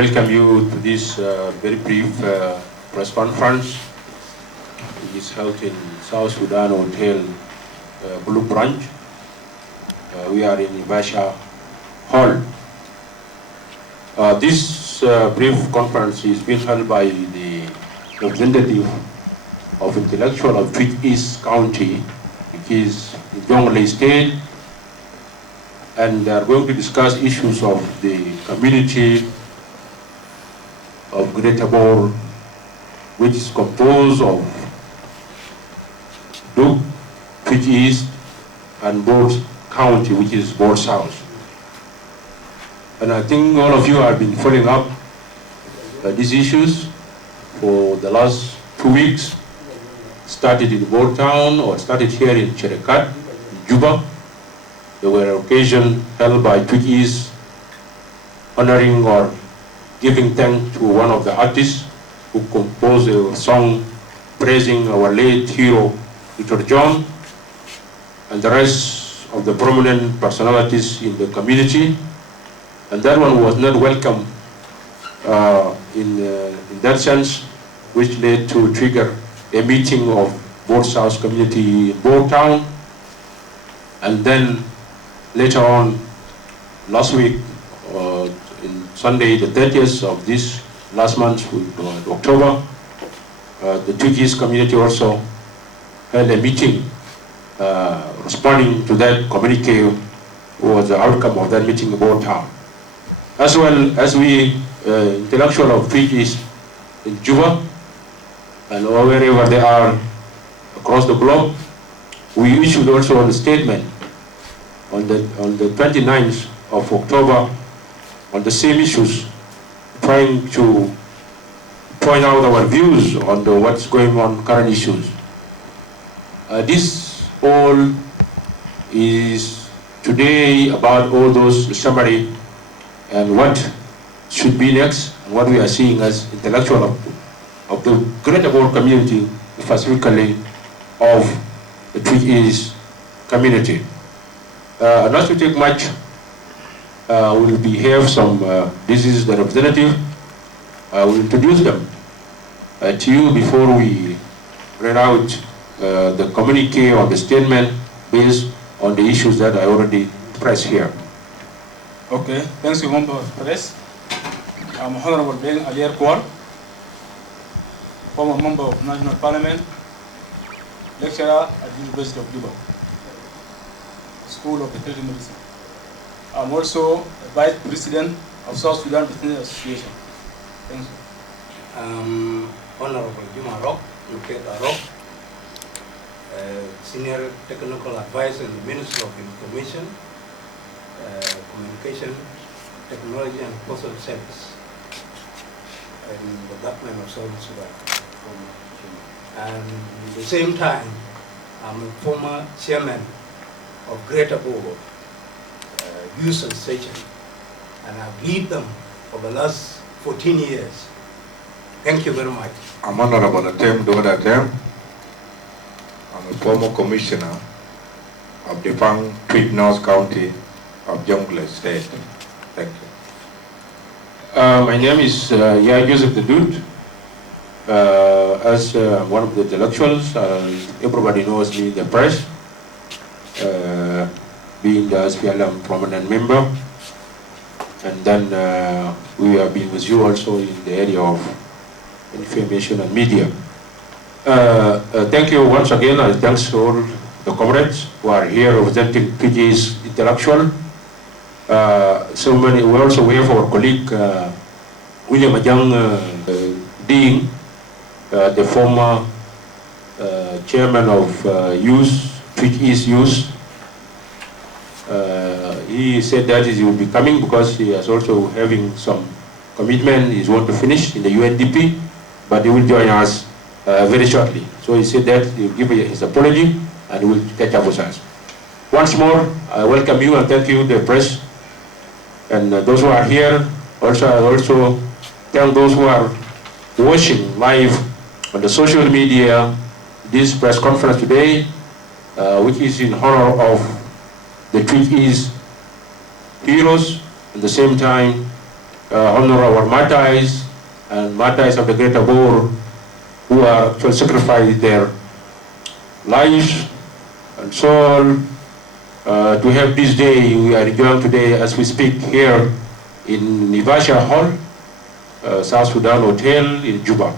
welcome you to this very brief press conference. It is held in South Sudan Hotel, Blue Branch. We are in Ibasha Hall. This brief conference is being held by the representative of intellectual of Twic East County, which is in Jonglei State, and they are going to discuss issues of the community of Greater Bor, which is composed of Duk, Twic East, and Bor County, which is Bor South. And I think all of you have been following up these issues for the last 2 weeks. Started in Bor Town, or started here in Cherekat, in Juba. There were occasions held by Twic East honoring or giving thanks to one of the artists who composed a song praising our late hero, Dr. John, and the rest of the prominent personalities in the community. And that one was not welcome in that sense, which led to trigger a meeting of Bor South community in Bor Town. And then later on, last week, in Sunday, the 30th of this last month, October, the Twic East community also held a meeting responding to that communique, was the outcome of that meeting in Bor Town. As well as we, intellectual of Twic East in Juba, and wherever they are across the globe, we issued also a statement on the 29th of October on the same issues, trying to point out our views on what's going on, current issues. This all is today about all those summary and what should be next, and what we are seeing as intellectual of the Greater Bor community, specifically of the Twic East community. Not to take much, we'll be here some, this is the representative. We'll introduce them to you before we read out the communique or the statement based on the issues that I already expressed here. Okay, thanks you, Member of Press. I'm Honorable Ben Ajakguong, former Member of National Parliament, lecturer at the University of Juba, School of Veterinary Medicine. I'm also a Vice President of South Sudan Business Association. Thank you. Honorable Juma Rock, Senior Technical Advisor in the Ministry of Information, Communication, Technology and Postal Service in the government of South Sudan. And at the same time, I'm a former chairman of Greater Bor Youth Association, and I've led them for the last 14 years. Thank you very much. I'm Honorable Atem Doda Atem. I'm a former commissioner of the Twic North County of Jonglei State. Thank you. My name is Joseph the Dude. As one of the intellectuals, everybody knows me in the press, being the SPLM prominent member. And then we have been with you also in the area of information and media. Thank you once again, and thanks to all the comrades who are here representing Twic East intellectual. So many, we also have our colleague William Ajang Ding, the former chairman of Twic East Youth. He said that he will be coming because he is also having some commitment. He's want to finish in the UNDP, but he will join us very shortly. So he said that he will give his apology and he will catch up with us. Once more, I welcome you and thank you, the press, and those who are here. Also, I also thank those who are watching live on the social media this press conference today, which is in honor of the Twic East heroes, at the same time honor our martyrs and martyrs of the Greater Boer who are actually sacrificed their lives and soul to have this day we are enjoying today as we speak here in Nivasha Hall, South Sudan Hotel in Juba.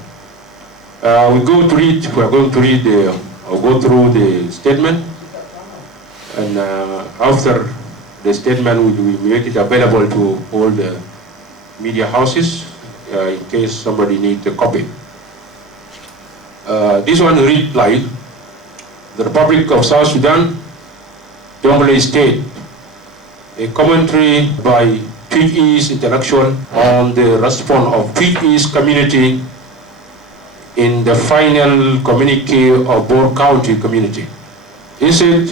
We are going to read or go through the statement, and after the statement we will make it available to all the media houses in case somebody needs a copy. This one reads like, the Republic of South Sudan, Jonglei State, a commentary by Twic intellectual on the response of Twic community in the final communique of Boer County community. He said,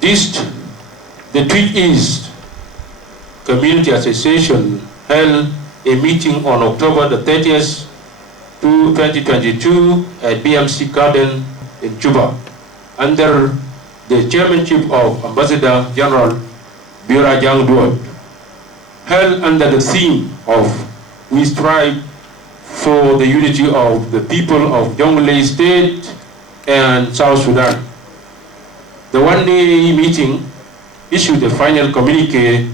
the Twic Community Association held a meeting on October the 30th, 2022 at BMC Garden in Juba under the chairmanship of Ambassador General Ajakguong, held under the theme of "We strive for the unity of the people of Jonglei State and South Sudan." The one-day meeting issued a final communique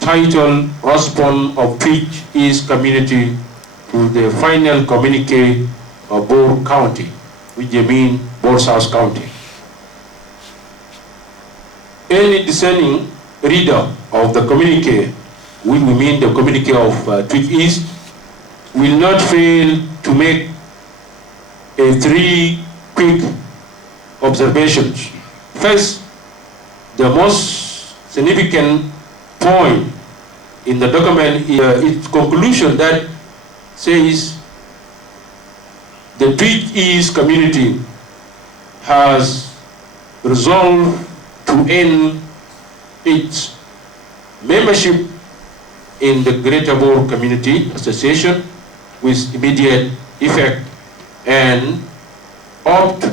titled "Response of Twic Community to the final communique of Boer County," which they mean Boer South County. Any discerning reader of the communique, which we mean the communique of Twic will not fail to make three quick observations. First, the most significant point in the document is its conclusion that says the Twic community has resolved to end its membership in the Greater Boer Community Association with immediate effect and opt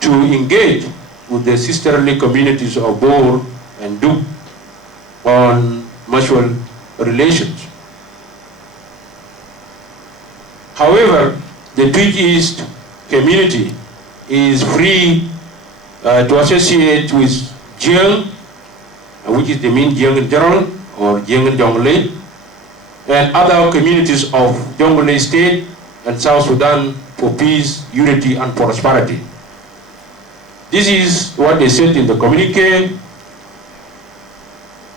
to engage with the sisterly communities of Boer and Duk on mutual relations. However, the Twic community is free to associate with Jiang, which is the main Jiang in general, or Jiang and Jonglei, and other communities of Jonglei State and South Sudan for peace, unity, and prosperity. This is what they said in the communique.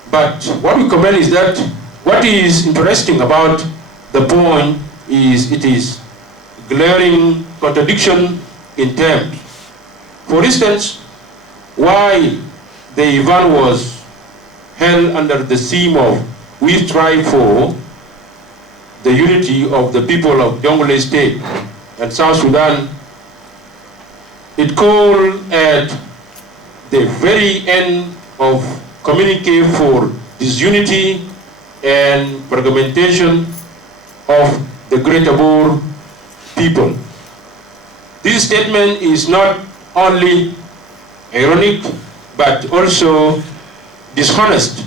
But what we comment is that what is interesting about the point is it is glaring contradiction in terms. For instance, while the event was held under the theme of "We strive for the unity of the people of Jonglei State and South Sudan," it called at the very end of communique for disunity and fragmentation of the Greater Boer people. This statement is not only ironic but also dishonest.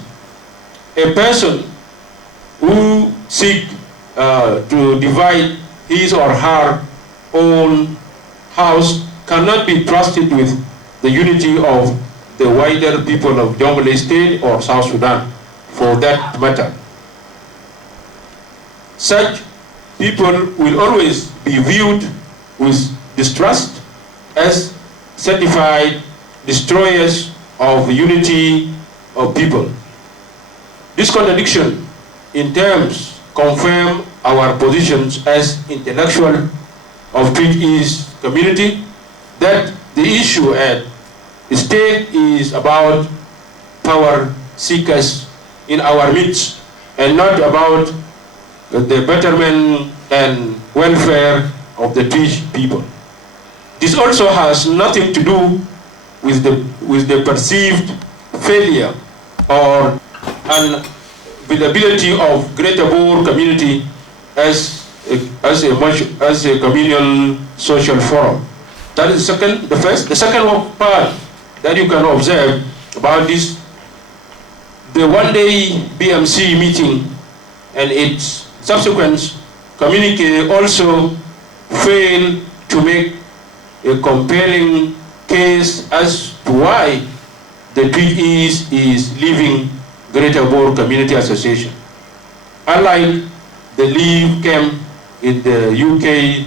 A person who seeks to divide his or her own house cannot be trusted with the unity of the wider people of Jonglei State or South Sudan, for that matter. Such people will always be viewed with distrust as certified destroyers of the unity of people. This contradiction in terms confirm our positions as intellectual of Twic community that the issue at stake is about power seekers in our midst and not about the betterment and welfare of the Twic people. This also has nothing to do with the perceived failure or unavailability of Greater Boer community as a communal social forum. That is the first. The second part that you can observe about this, the one-day BMC meeting and its subsequent communique also failed to make a compelling case as to why the Twic is leaving Greater Boer Community Association. Unlike the Leave camp in the UK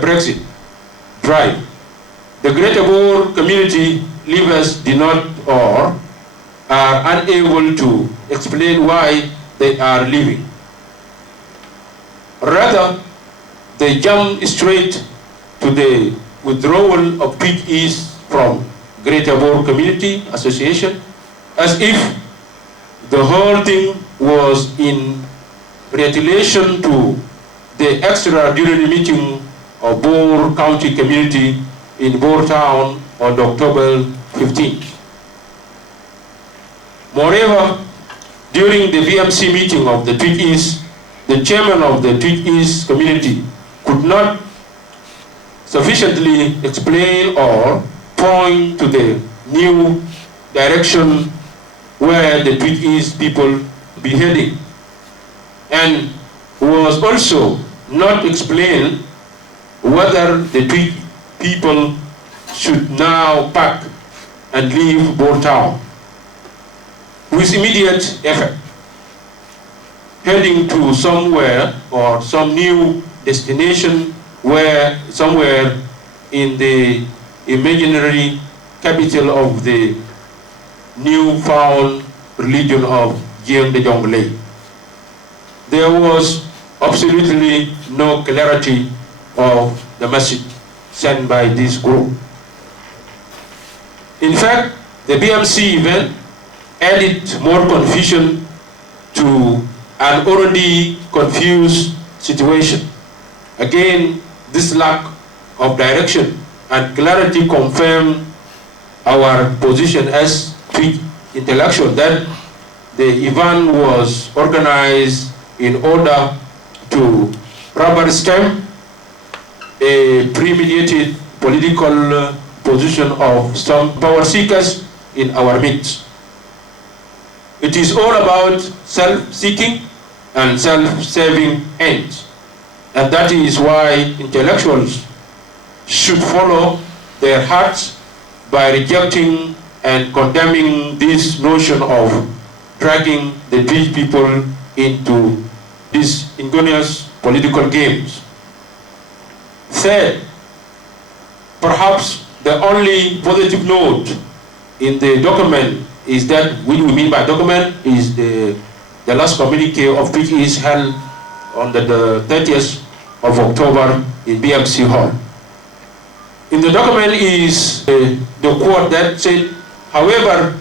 Brexit drive, the Greater Boer community leavers did not or are unable to explain why they are leaving. Rather, they jump straight to the withdrawal of Twic from Greater Boer Community Association, as if the whole thing was in retaliation to the extraordinary meeting of Boer County Community in Boer Town on October 15th. Moreover, during the BMC meeting of the Twic, the chairman of the Twic community could not sufficiently explain or point to the new direction where the Twic people be heading, and was also not explained whether the Twic people should now pack and leave Boer Town with immediate effect, heading to somewhere or some new destination where somewhere in the imaginary capital of the newfound religion of Jiang de Jonglei. There was absolutely no clarity of the message sent by this group. In fact, the BMC event added more confusion to an already confused situation. Again, this lack of direction and clarity confirmed our position as Twic intellectual that the event was organized in order to rubber stamp a premeditated political position of some power seekers in our midst. It is all about self-seeking and self-serving ends. And that is why intellectuals should follow their hearts by rejecting and condemning this notion of dragging the Twic people into these ingenious political games. Third, perhaps the only positive note in the document is that what we mean by document is the last communique of Twic is held on the 30th of October in BMC Hall. In the document is the quote that said, however,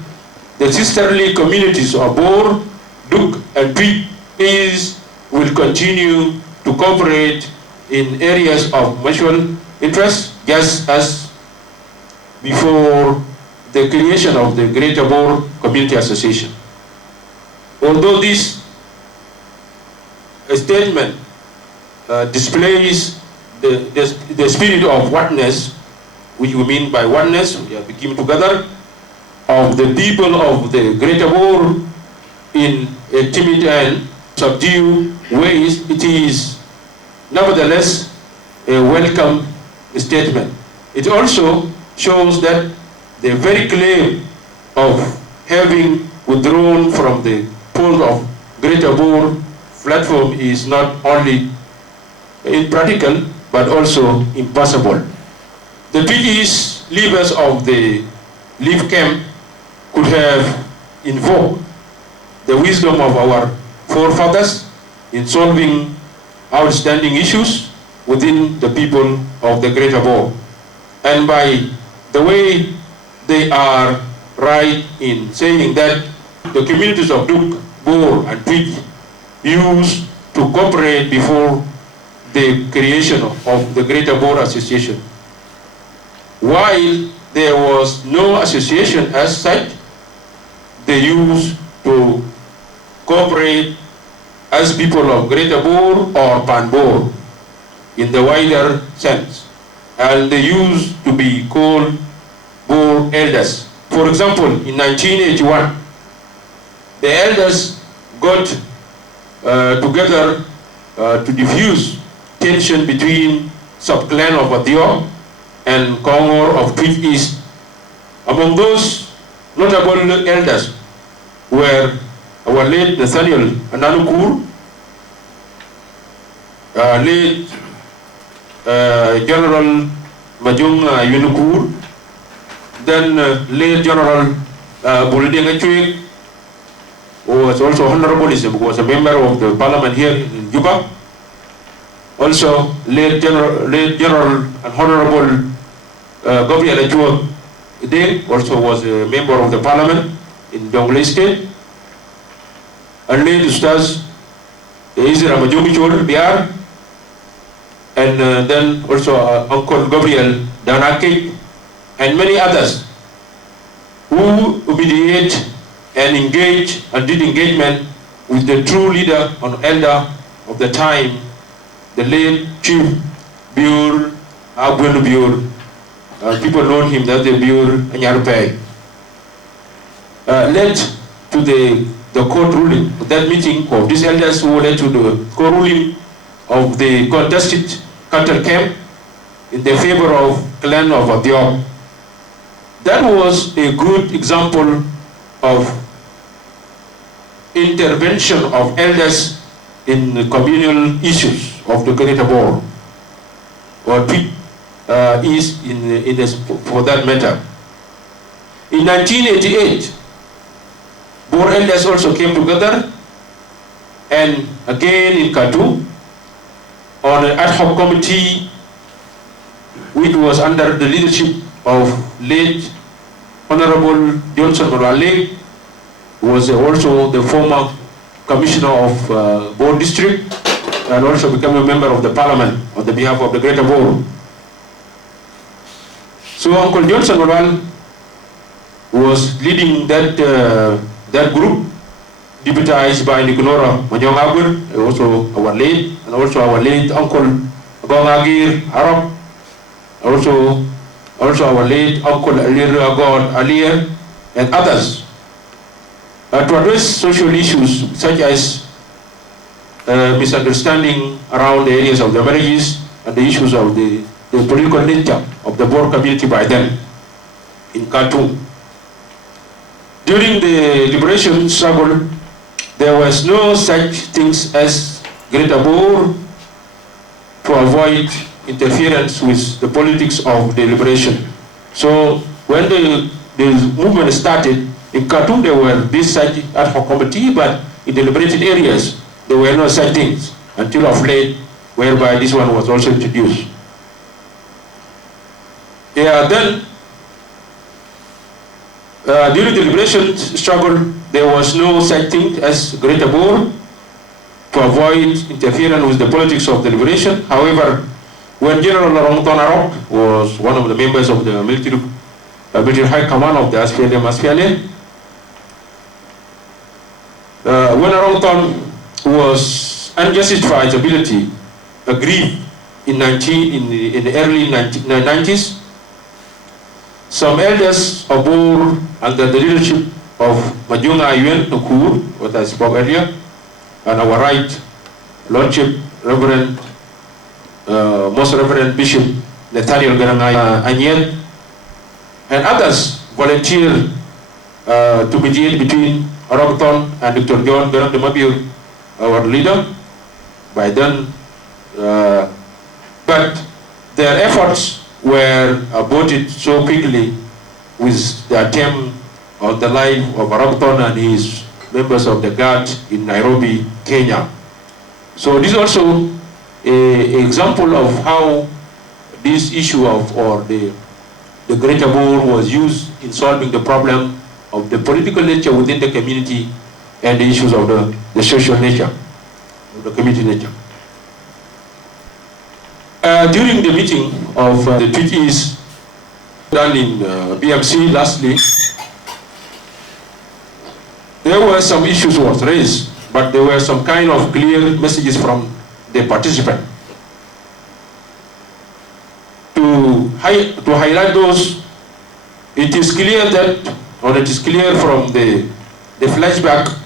the sisterly communities of Boer, Duk, and Twic will continue to cooperate in areas of mutual interest, just as before the creation of the Greater Boer Community Association. Although this statement displays the spirit of oneness, which we mean by oneness, we have become together, of the people of the Greater Boer in a timid and subdued ways, it is nevertheless a welcome statement. It also shows that the very claim of having withdrawn from the pool of Greater Boer platform is not only impractical but also impossible. The Twic leaders of the Leave camp could have invoked the wisdom of our forefathers in solving outstanding issues within the people of the Greater Boer. And by the way, they are right in saying that the communities of Duk, Boer, and Twic used to cooperate before the creation of the Greater Boer Association. While there was no association as such, they used to cooperate as people of Greater Boer or Pan-Boer in the wider sense. And they used to be called Boer elders. For example, in 1981, the elders got together to diffuse tension between sub-clan of Adio and Kongor of Twic East. Among those notable elders were our late Nathaniel Ananukur, late General Majung Yunukur, then late General Bolidenga Twic, who was also honorable, was a member of the parliament here in Juba. Also, late General and Honorable Gabriel Ajakguong also was a member of the parliament in Jonglei State. And late Ustaz Israel Majumichol Biar, and then also Uncle Gabriel Danake, and many others who mediate and engage and did engagement with the true leader and elder of the time, the late Chief Biur Abwelu Biur. People know him as the Biur Anyarupay. Led to the court ruling, that meeting of these elders who led to the court ruling of the contested cattle camp in the favor of clan of Adio. That was a good example of intervention of elders in the communal issues of the Greater Boer, or Twic East for that matter. In 1988, Boer elders also came together, and again in Khartoum, on an ad hoc committee which was under the leadership of late Honorable Johnson Morale, who was also the former commissioner of Boer district, and also became a member of the parliament on the behalf of the Greater Boer. So Uncle Johnson Morale was leading that group, deputized by Nikonora Manyong, also our late, and also our late Uncle Gongagir Arab, also our late Uncle Alir Agod Alier, and others, to address social issues such as misunderstanding around the areas of the marriages and the issues of the political nature of the Boer community by then in Khartoum. During the liberation struggle, there was no such things as Greater Boer to avoid interference with the politics of the liberation. So when the movement started, in Khartoum there were this such ad hoc committee, but in the liberated areas there were no such things until of late, whereby this one was also introduced. Yeah, then during the liberation struggle, there was no such thing as Greater Boer to avoid interference with the politics of the liberation. However, when General Rongton Arok was one of the members of the military high command of the SPLM, when Rongton was unjustified ability, aggrieved in the early 90s, some elders of Boer under the leadership of Majunga Yuen Nukur, what I spoke earlier, and our right Lordship Reverend Most Reverend Bishop Nathaniel Garangay Anyel, and others volunteered to mediate between Rongton and Dr. John Garang de Mabir, our leader, by then, but their efforts were aborted so quickly with the attempt on the life of Rongton and his members of the guard in Nairobi, Kenya. So this is also an example of how this issue of, or the Greater Boer was used in solving the problem of the political nature within the community and the issues of the social nature, of the community nature. During the meeting of the Twic East done in BMC lastly, there were some issues was raised, but there were some kind of clear messages from the participant. To highlight those, it is clear that, or it is clear from the flashback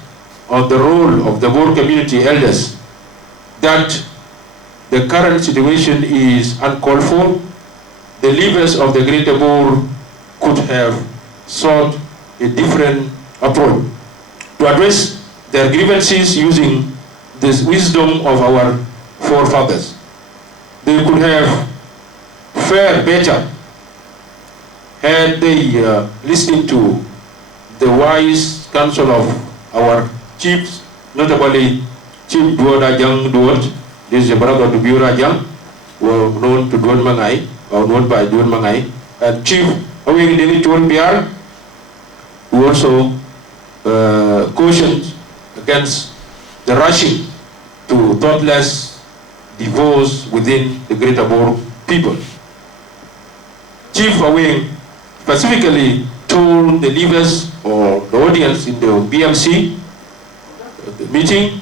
on the role of the Boer community elders that the current situation is uncalled for. The leaders of the Greater Boer could have sought a different approach to address their grievances using this wisdom of our forefathers. They could have fared better had they listened to the wise counsel of our chiefs, notably Chief Duoda Jang Duot. This is a brother to Biura Jang, known to Duot Mangai, or known by Duot Mangai, and Chief Awing Deni Tuan Piar, who also cautioned against the rushing to thoughtless divorce within the Greater Boer people. Chief Awing specifically told the leaders or the audience in the BMC meeting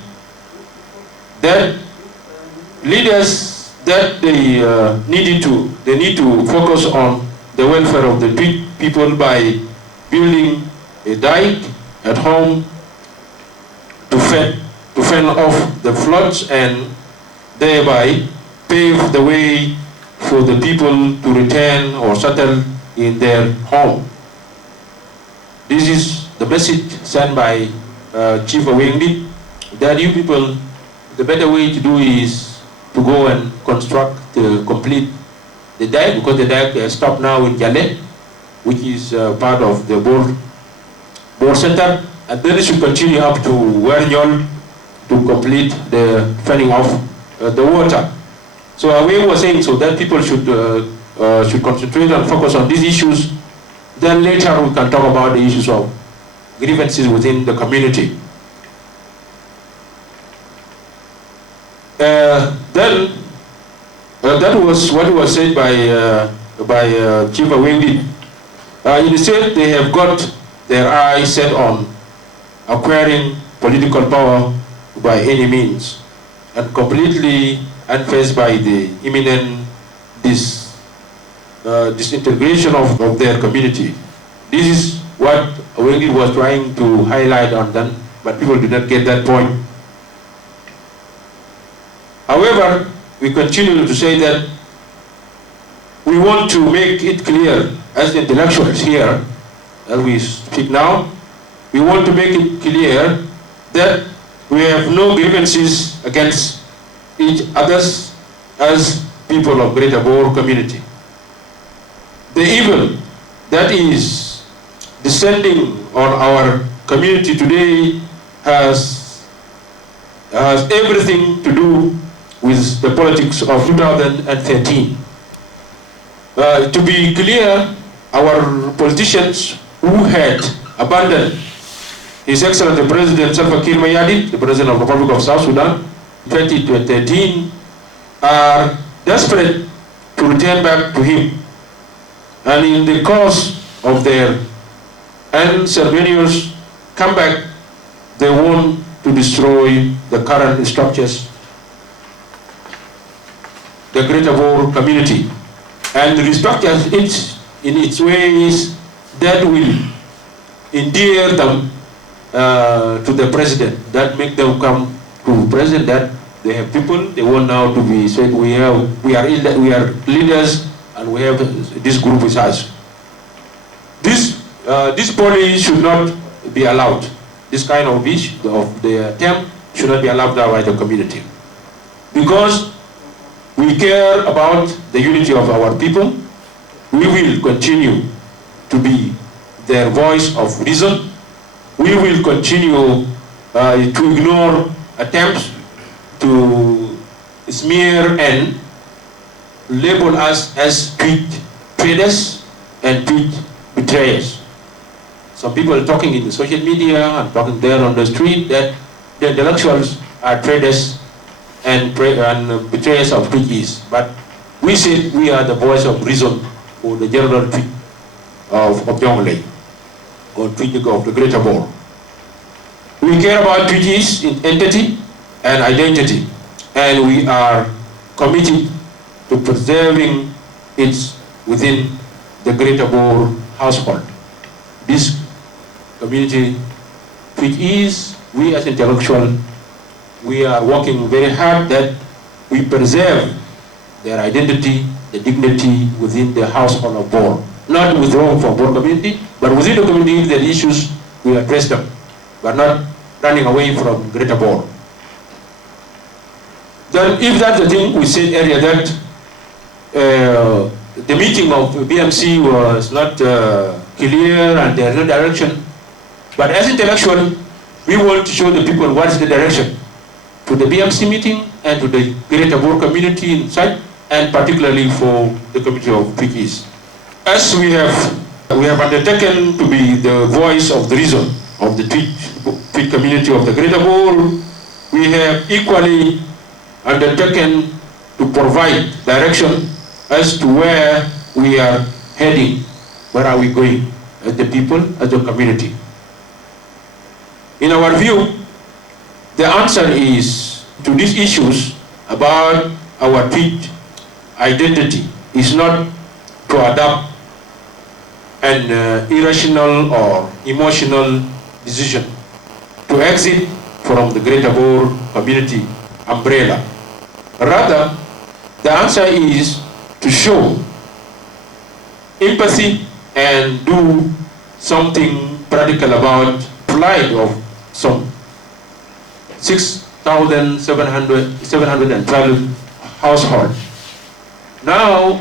that leaders that they need to focus on the welfare of the people by building a dike at home to fend off the floods and thereby pave the way for the people to return or settle in their home. This is the message sent by Chief Awengdi, that you people, the better way to do is to go and complete the dike, because the dike stopped now in Jale, which is part of the Boer Center, and then it should continue up to Wernyol to complete the fanning off the water. So Aweng was saying so that people should concentrate and focus on these issues. Then later we can talk about the issues of grievances within the community. That was what was said by Chief Awengdi. Instead, they have got their eyes set on acquiring political power by any means, and completely unfazed by the imminent disintegration of their community. This is what Awengdi was trying to highlight on them, but people did not get that point. However, we continue to say that we want to make it clear as intellectuals here, as we speak now, we want to make it clear that we have no grievances against each others as people of Greater Boer community. The evil that is descending on our community today has everything to do with the politics of 2013. To be clear, our politicians who had abandoned His Excellency President Salva Kiir Mayardit, the President of the Republic of South Sudan, in 2013, are desperate to return back to him. And in the course of their unceremonious comeback, they want to destroy the current structures, the Greater Boer community, and restructure it in its ways that will endear them to the president, that make them come to president, that they have people, they want now to be said, we are leaders and we have this group with us. This policy should not be allowed. This kind of wish of the attempt should not be allowed by the community. Because we care about the unity of our people, we will continue to be their voice of reason. We will continue to ignore attempts to smear and label us as Twic traders and Twic betrayers. Some people are talking in the social media and talking there on the street that the intellectuals are traders and betrayers of Twic. But we say we are the voice of reason for the general Twic of Jonglei, or Twic of the Greater Boer. We care about Twic's entity and identity, and we are committed to preserving it within the Greater Boer household. This community, Twic we as intellectuals, we are working very hard that we preserve their identity, the dignity within the household of Bor. Not withdrawn from Bor community, but within the community, if there are issues, we address them, but not running away from Greater Bor. Then if that's the thing, we said earlier that the meeting of BMC was not clear and there's no direction. But as intellectual, we want to show the people what is the direction to the BMC meeting and to the Greater Bor community inside, and particularly for the community of Twic East. As we have undertaken to be the voice of the reason of the Twic community of the Greater Bor, we have equally undertaken to provide direction as to where we are heading, where are we going as the people, as the community. In our view, the answer is to these issues about our Twic identity is not to adopt an irrational or emotional decision to exit from the Greater Bor community umbrella. Rather, the answer is to show empathy and do something practical about plight of some 6,712 households. Now,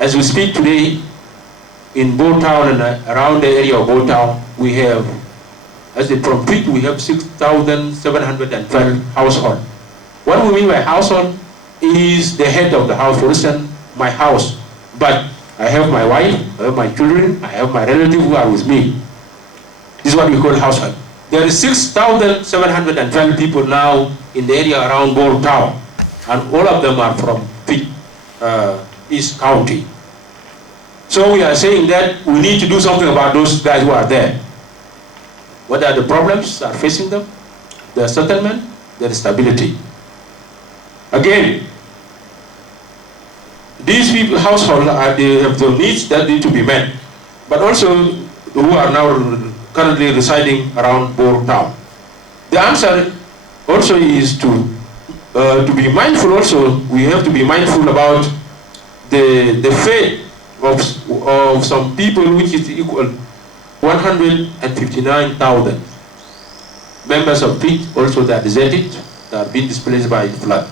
as we speak today, in Bo Town and around the area of Bo Town, we have, as a from Twic, we have 6,712 households. What we mean by household is the head of the house. For instance, my house, but I have my wife, I have my children, I have my relatives who are with me. This is what we call household. There is 6,712 people now in the area around Bo Town, and all of them are from Twic East County. So we are saying that we need to do something about those guys who are there. What are the problems that are facing them? Their settlement, their stability. Again, these people, households, they have the needs that need to be met, but also who are now currently residing around Bo Town. The answer also is to be mindful. Also, we have to be mindful about the fate of some people, which is equal 159,000 members of Twic, also that deserted, that have been displaced by flood.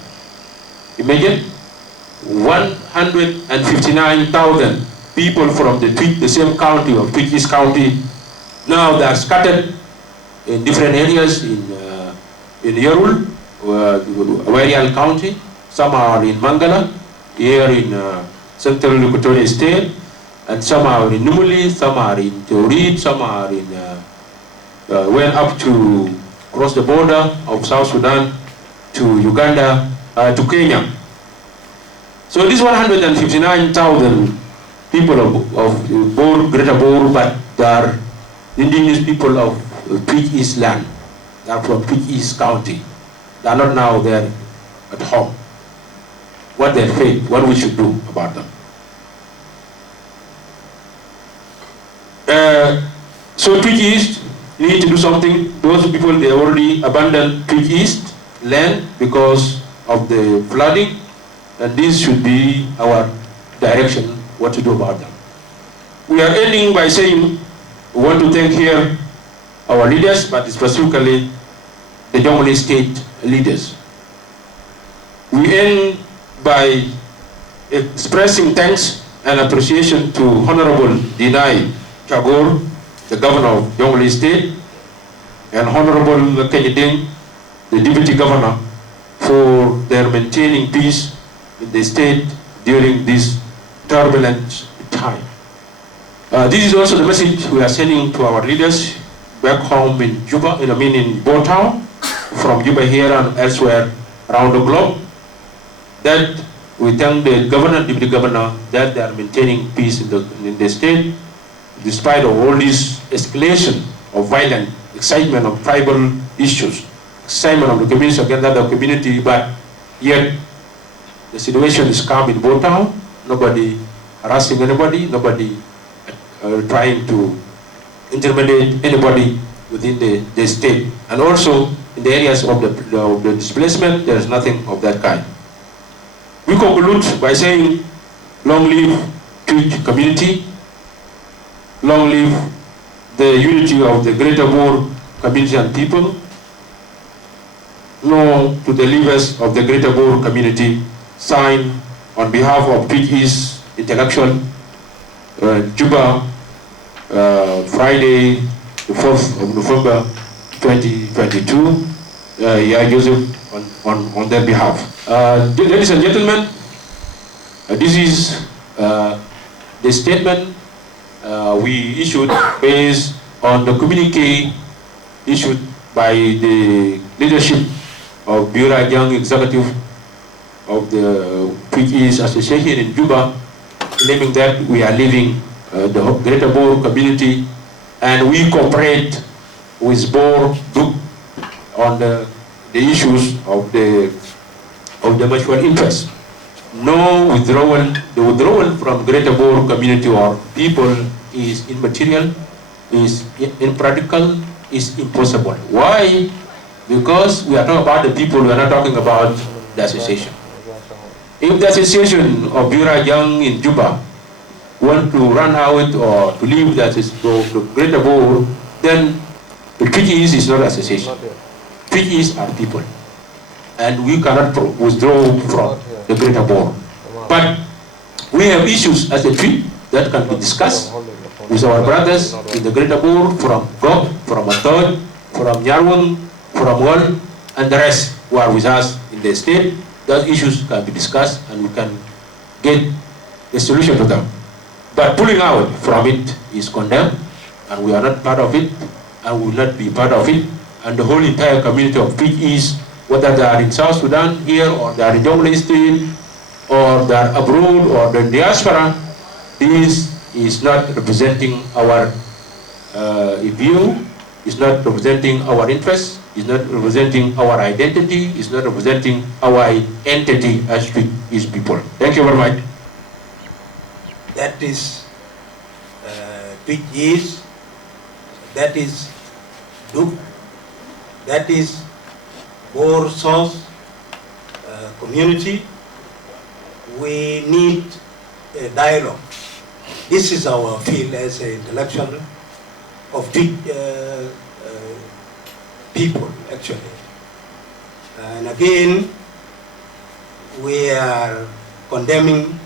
Imagine 159,000 people from the Twic, the same county of Twic East County. Now they are scattered in different areas in Yarul, Warial County. Some are in Mangala, here in Central Equatorial State, and some are in Numuli, some are in Teorit, some are in went up to cross the border of South Sudan to Uganda, to Kenya. So these 159,000 people of Bor, Greater Bor, but they are indigenous people of Twic East land. They are from Twic East County. They are not now there at home. What their fate, what we should do about them. So Twic East need to do something. Those people, they already abandoned Twic East land because of the flooding, and this should be our direction, what to do about them. We are ending by saying we want to thank here our leaders, but specifically the Jonglei State leaders. We end by expressing thanks and appreciation to Honorable Dinai Chagor, the governor of Jonglei State, and Honorable Kenyeding, the deputy governor, for their maintaining peace in the state during this turbulent time. This is also the message we are sending to our leaders back home in Juba, in Bo Town, from Juba here and elsewhere around the globe, that we thank the governor and deputy governor that they are maintaining peace in the state, despite of all this escalation of violence, excitement of tribal issues, excitement of the community against other community, but yet the situation is calm in Bo Town. Nobody harassing anybody, nobody trying to intimidate anybody within the state. And also in the areas of the displacement, there is nothing of that kind. We conclude by saying, long live Twic community, long live the unity of the Greater Boer community and people. No to the leaders of the Greater Boer community, signed on behalf of Twic East Intellectual, Juba, Friday, the 4th of November 2022. Joseph on their behalf. Ladies and gentlemen, this is the statement we issued based on the communique issued by the leadership of Ajakguong executive of the Twic East Association in Juba, claiming that we are leaving the Greater Boer community and we cooperate with Boer group on the issues of the mutual interest. No withdrawal, the withdrawal from Greater Boer community or people is immaterial, is impractical, is impossible. Why? Because we are talking about the people, we are not talking about the association. If the association of Ajakguong in Juba want to run out or to leave the Greater Boer, then the Twic East is not association. Twic East are people. And we cannot withdraw from the Greater Boer. But we have issues as a Twic that can be discussed with our brothers in the Greater Boer, from Gok, from Atod, from Nyarweng, from Wal, and the rest who are with us in the state. Those issues can be discussed and we can get a solution to them. But pulling out from it is condemned, and we are not part of it, and will not be part of it. And the whole entire community of Twic East, whether they are in South Sudan here, or they are in Jonglei State, or they are abroad, or the diaspora, this is not representing our view, is not representing our interests, is not representing our identity, is not representing our entity as Twic East people. Thank you very much. That is Twic East, that is Duk, that is Boer South community. We need a dialogue. This is our field as an intellectual of Twic people, actually. And again, we are condemning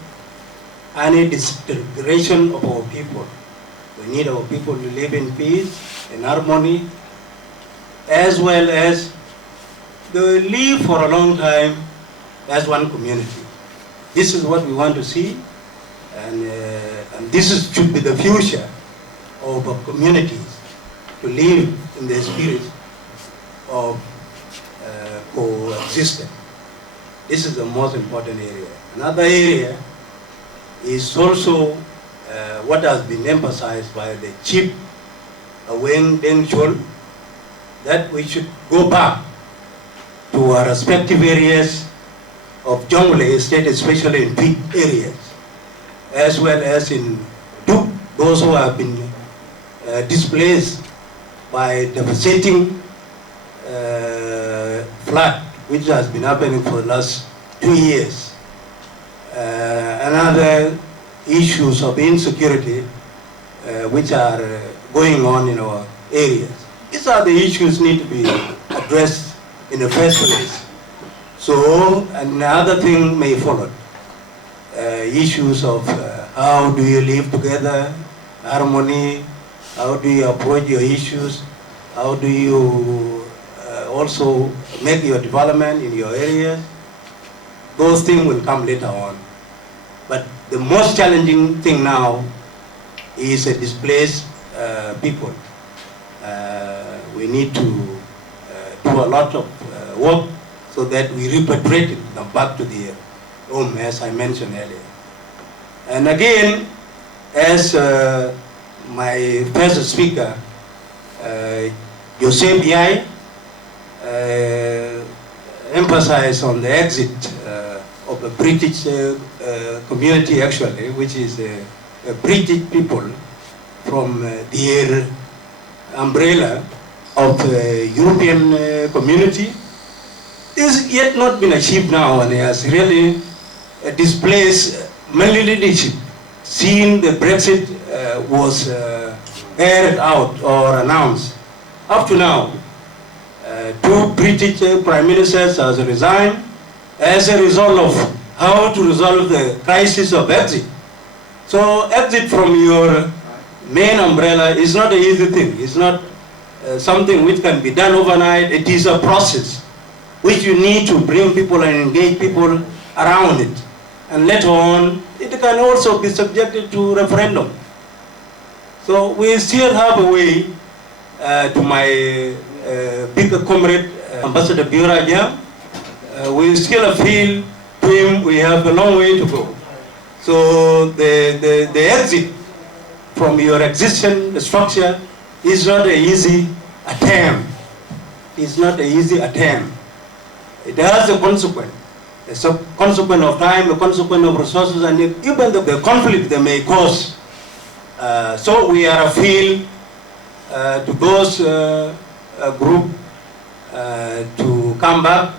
any disintegration of our people. We need our people to live in peace and harmony, as well as they live for a long time as one community. This is what we want to see, and this should be the future of our communities, to live in the spirit of coexistence. This is the most important area. Another area is also what has been emphasized by the Chief Weng Deng Chol, that we should go back to our respective areas of Jonglei State, especially in Twic areas, as well as in Duk, those who have been displaced by devastating flood, which has been happening for the last 2 years. Another issues of insecurity which are going on in our areas. These are the issues need to be addressed in the first place. So another thing may follow. Issues of how do you live together, harmony, how do you approach your issues, how do you also make your development in your areas. Those things will come later on. But the most challenging thing now is a displaced people. We need to do a lot of work so that we repatriate them back to their home, as I mentioned earlier. And again, as my first speaker, Joseph Yai, emphasized on the exit of the British community, actually, which is a British people from their umbrella of the European community is yet not been achieved now, and it has really displaced many leadership. Seeing the Brexit was aired out or announced, up to now, 2 British prime ministers has resigned as a result of how to resolve the crisis of exit. So exit from your main umbrella is not an easy thing. It's not something which can be done overnight. It is a process which you need to bring people and engage people around it. And later on, it can also be subjected to referendum. So we still have a way to my bigger comrade, Ambassador Biora. We still feel to him we have a long way to go. So the exit from your existing structure is not an easy attempt. It's not an easy attempt. It has a consequence. It's a consequence of time, a consequence of resources, and even the conflict they may cause. So we are appeal to those group to come back,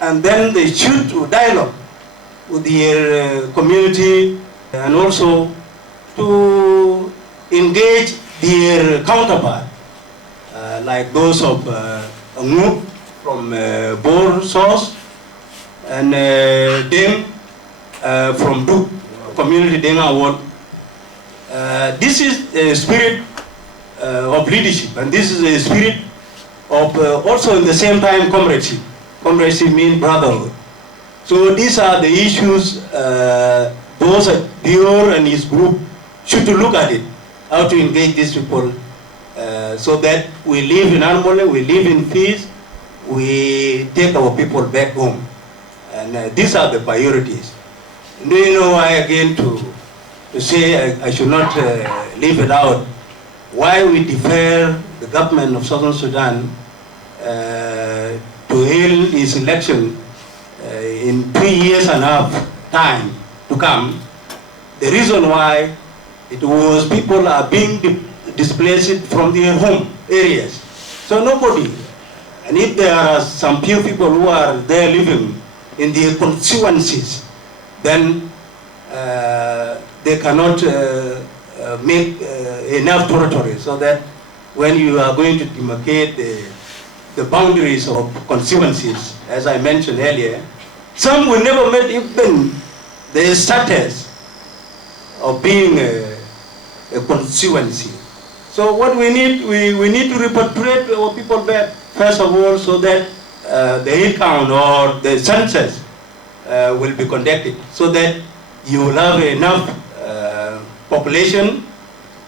and then they should dialogue with their community, and also to engage their counterpart, like those of Nguk from Bor source, and Deng from Duk community Deng Award. This is a spirit of leadership, and this is a spirit of also in the same time comradeship. Comradeship means brotherhood. So these are the issues those Bior and his group should to look at it, how to engage these people so that we live in harmony, we live in peace, we take our people back home. And these are the priorities. Do you know why, again, to say I should not leave it out, why we defer the government of Southern Sudan to hold its election in 3 years and a half time to come? The reason why it was people are being displaced from their home areas. So nobody, and if there are some few people who are there living in their constituencies, then they cannot make enough territory so that when you are going to demarcate the boundaries of constituencies, as I mentioned earlier, some will never meet even the status of being a constituency. So what we need, we need to repatriate our people back, first of all, so that the head count or the census will be conducted, so that you will have enough population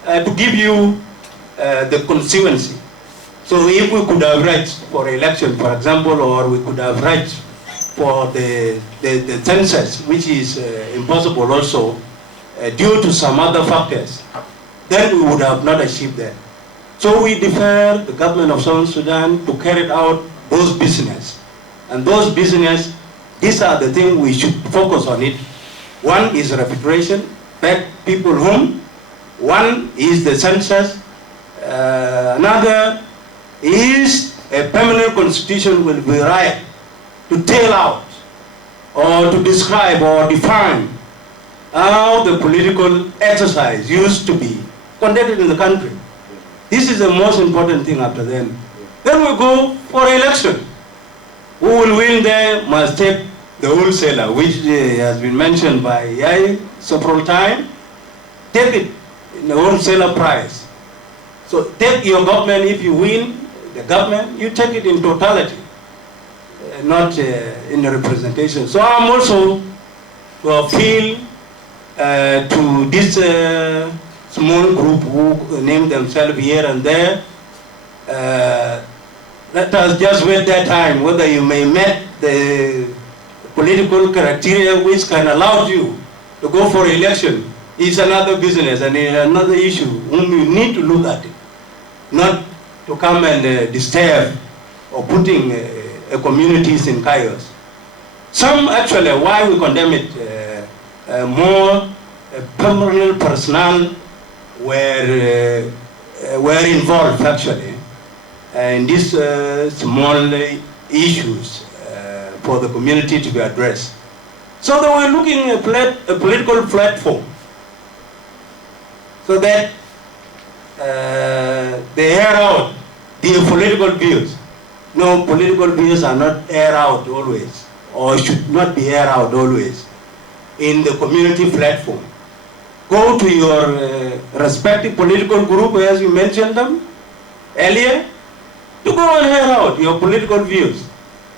to give you the constituency. So if we could have rights for election, for example, or we could have rights for the census, which is impossible also due to some other factors, then we would have not achieved that. So we defer the government of Southern Sudan to carry out those business. And those business, these are the things we should focus on it. One is repatriation, back people home. One is the census. Another is a permanent constitution will be right to tell out or to describe or define how the political exercise used to be conducted in the country. This is the most important thing after then. Then we go for election. Who will win there must take the wholesaler, which has been mentioned by Yai several times. Take it in the wholesaler price. So take your government, if you win the government, you take it in totality, not in the representation. So I'm also to appeal to this small group who name themselves here and there. Let us just wait that time, whether you may meet the political criteria which can allow you to go for election is another business and another issue whom you need to look at it, not to come and disturb or putting communities in chaos. Some actually, why we condemn it, more permanent personnel were involved actually. in these small issues for the community to be addressed. So they were looking at a political platform so that they air out their political views. No, political views are not aired out always, or should not be aired out always in the community platform. Go to your respective political group, as you mentioned them earlier, to go and air out your political views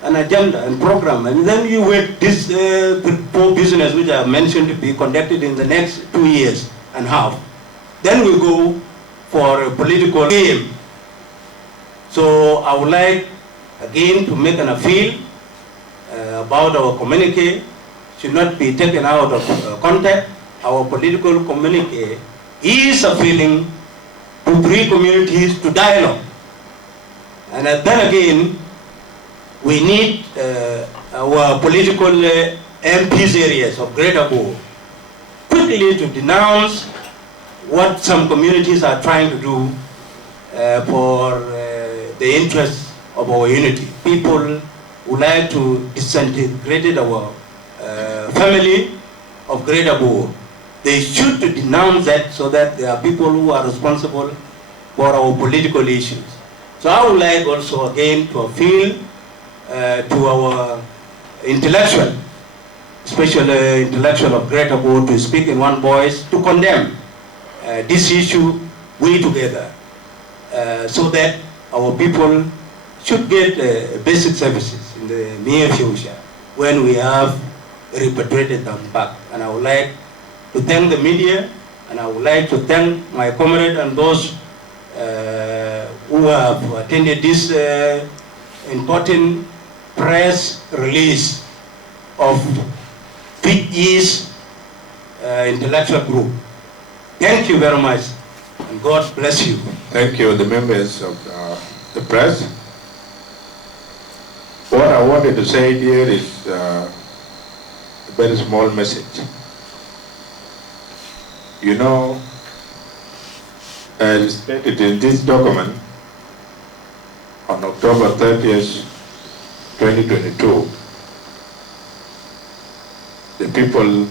and agenda and program, and then you wait this for business which I mentioned to be conducted in the next 2 years and a half. Then we go for a political game. So I would like again to make an appeal about our communique should not be taken out of context. Our political communique is appealing to bring communities to dialogue. And then again, we need our political MPs areas of Greater Bo quickly to denounce what some communities are trying to do for the interests of our unity. People would like to disintegrate our family of Greater Bo. They should denounce that so that there are people who are responsible for our political issues. So I would like also again to appeal to our intellectual, especially intellectual of Greater Bo, to speak in one voice to condemn this issue we together so that our people should get basic services in the near future when we have repatriated them back. And I would like to thank the media, and I would like to thank my comrades and those who have attended this important press release of Twic intellectual group. Thank you very much, and God bless you. Thank you, the members of the press. What I wanted to say here is a very small message. You know, as stated in this document, on October 30th, 2022, the people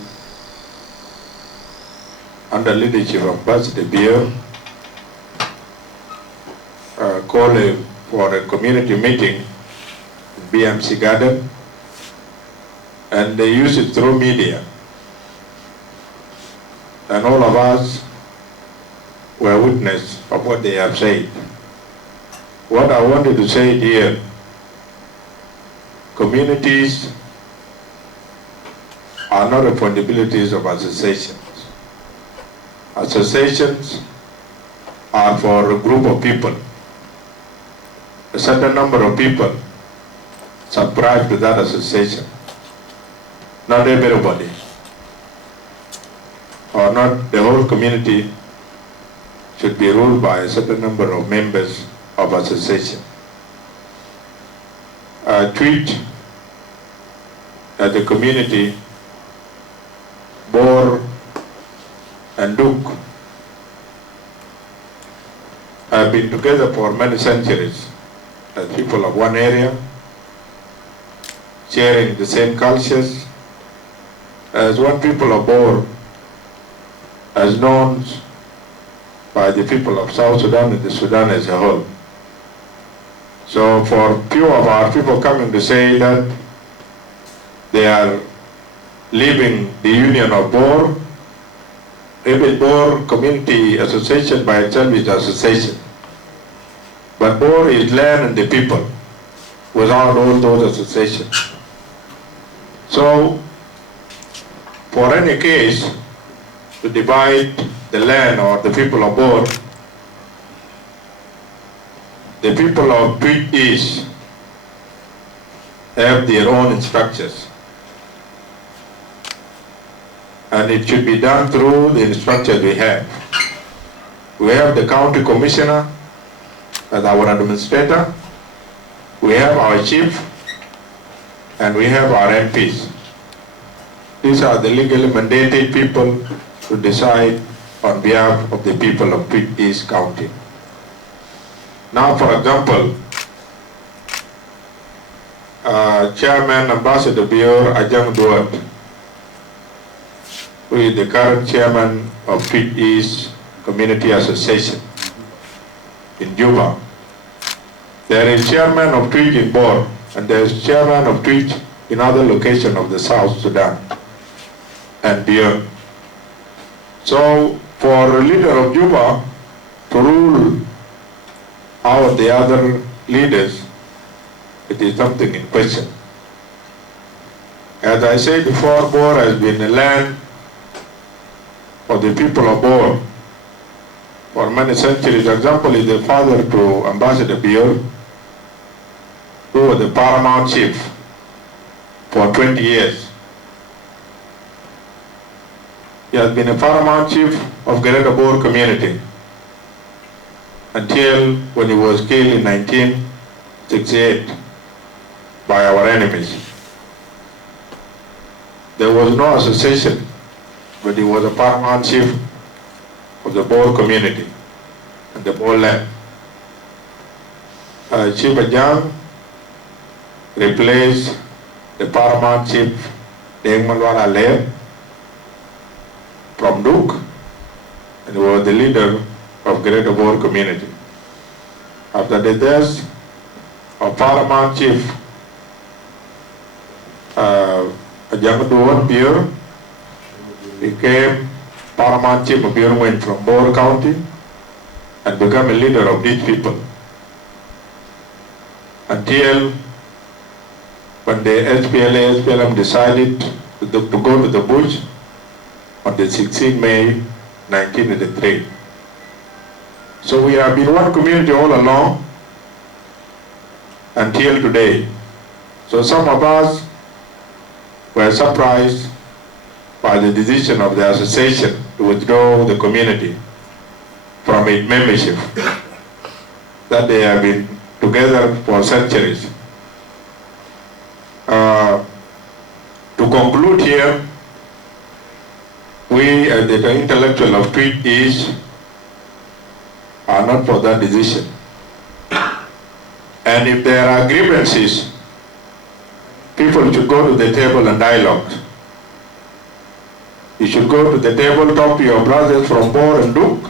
under leadership of Ambassador Beer called for a community meeting in BMC Garden, and they used it through media. And all of us were witness of what they have said. What I wanted to say here, communities are not responsibilities of associations. Associations are for a group of people. A certain number of people subscribe to that association. Not everybody, or not the whole community should be ruled by a certain number of members of association. Twic as a community, Bor and Duk have been together for many centuries as people of one area, sharing the same cultures, as one people of Bor, as known by the people of South Sudan and the Sudan as a whole. So for few of our people coming to say that they are leaving the union of Bor, even Bor Community Association by itself is association. But Bor is land and the people without all those associations. So for any case to divide the land or the people of Bor, the people of Twic East have their own structures. And it should be done through the structures we have. We have the county commissioner as our administrator, we have our chief, and we have our MPs. These are the legally mandated people to decide on behalf of the people of Twic East County. Now, for example, Chairman Ambassador Bior Ajakguong, who is the current chairman of Twic East Community Association in Juba. There is chairman of Twic in Bor, and there is chairman of Twic in other locations of the South Sudan and beyond. So for a leader of Juba to rule out the other leaders, it is something in question. As I said before, Bor has been a land for the people of Bor for many centuries. Example is the father to Ambassador Bior, who was the paramount chief for 20 years. He has been a paramount chief of Greater Bor community until when he was killed in 1968 by our enemies. There was no association, but he was a paramount chief of the Bor community and the Bor land. Chief Ajang replaced the paramount chief Deng Malwala Lair from Duke, and he was the leader of Greater Bor community. After the death of paramount chief Ajakguong Bior became paramount chief of Bior, went from Bor County and became a leader of these people until when the SPLM decided to go to the bush on the 16th May 1983. So we have been one community all along until today. So some of us were surprised by the decision of the association to withdraw the community from its membership, that they have been together for centuries. To conclude here, we as the intellectual of Twic East are not for that decision. And if there are grievances, people should go to the table and dialogue. You should go to the table, talk to your brothers from Bor and Duke,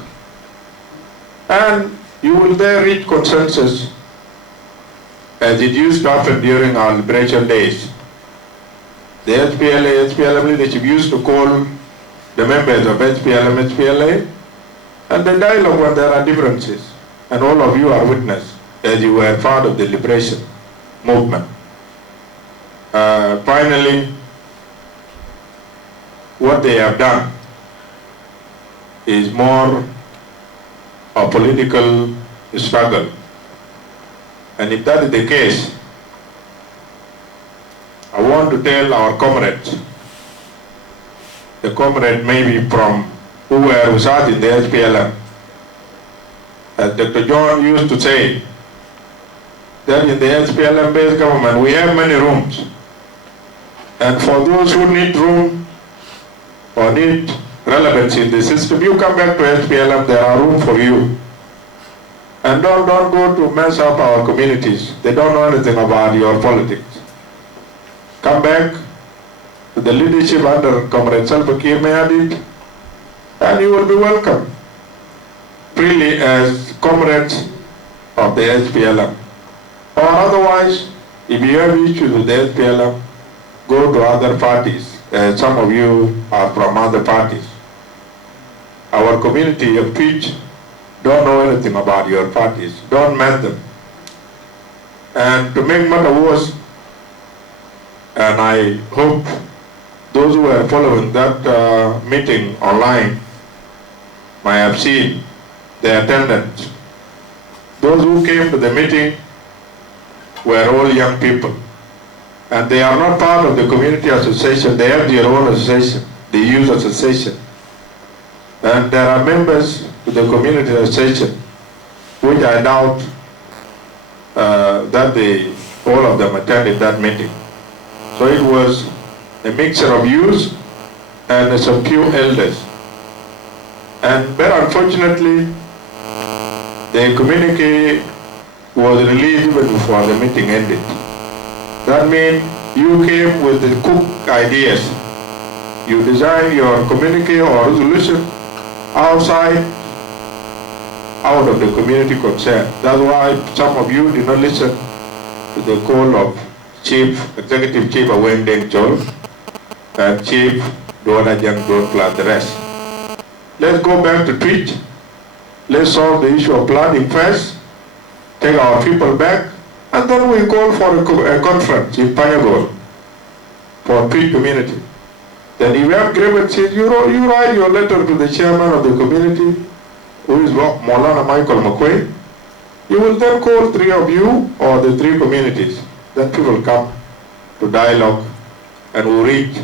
and you will there reach consensus, as it used to happen during our liberation days. The SPLM leadership used to call the members of SPLA, and the dialogue when there are differences. And all of you are witness, as you were part of the liberation movement. Finally, what they have done is more a political struggle. And if that is the case, I want to tell our comrades, the comrade maybe from who were with us in the SPLM, as Dr. John used to say, that in the SPLM-based government we have many rooms. And for those who need room or need relevance in the system, you come back to SPLM, there are room for you. And don't go to mess up our communities. They don't know anything about your politics. Come back to the leadership under Comrade Salva Kiir Mayardit, and you will be welcome freely as comrades of the SPLM. Or otherwise, if you have issues with the SPLM, go to other parties. Some of you are from other parties. Our community of Twic don't know anything about your parties. Don't mess them. And to make matter worse, and I hope those who are following that meeting online might have seen the attendance. Those who came to the meeting were all young people. And they are not part of the community association. They have their own association, the youth association. And there are members to the community association, which I doubt that all of them attended that meeting. So it was a mixture of youth and some few elders. And very unfortunately, the communique was released even before the meeting ended. That means you came with the cooked ideas. You designed your communique or resolution outside, out of the community concern. That's why some of you did not listen to the call of Executive Chief Awen Deng Chol and Chief Ajakguong plus the rest. Let's go back to Twic. Let's solve the issue of planning first, take our people back, and then we call for a conference in Panyagol for Twic community. Then if you have grievances, you write your letter to the chairman of the community, who is Maulana Michael McQuay. You will then call 3 of you or the 3 communities. Then people come to dialogue and we reach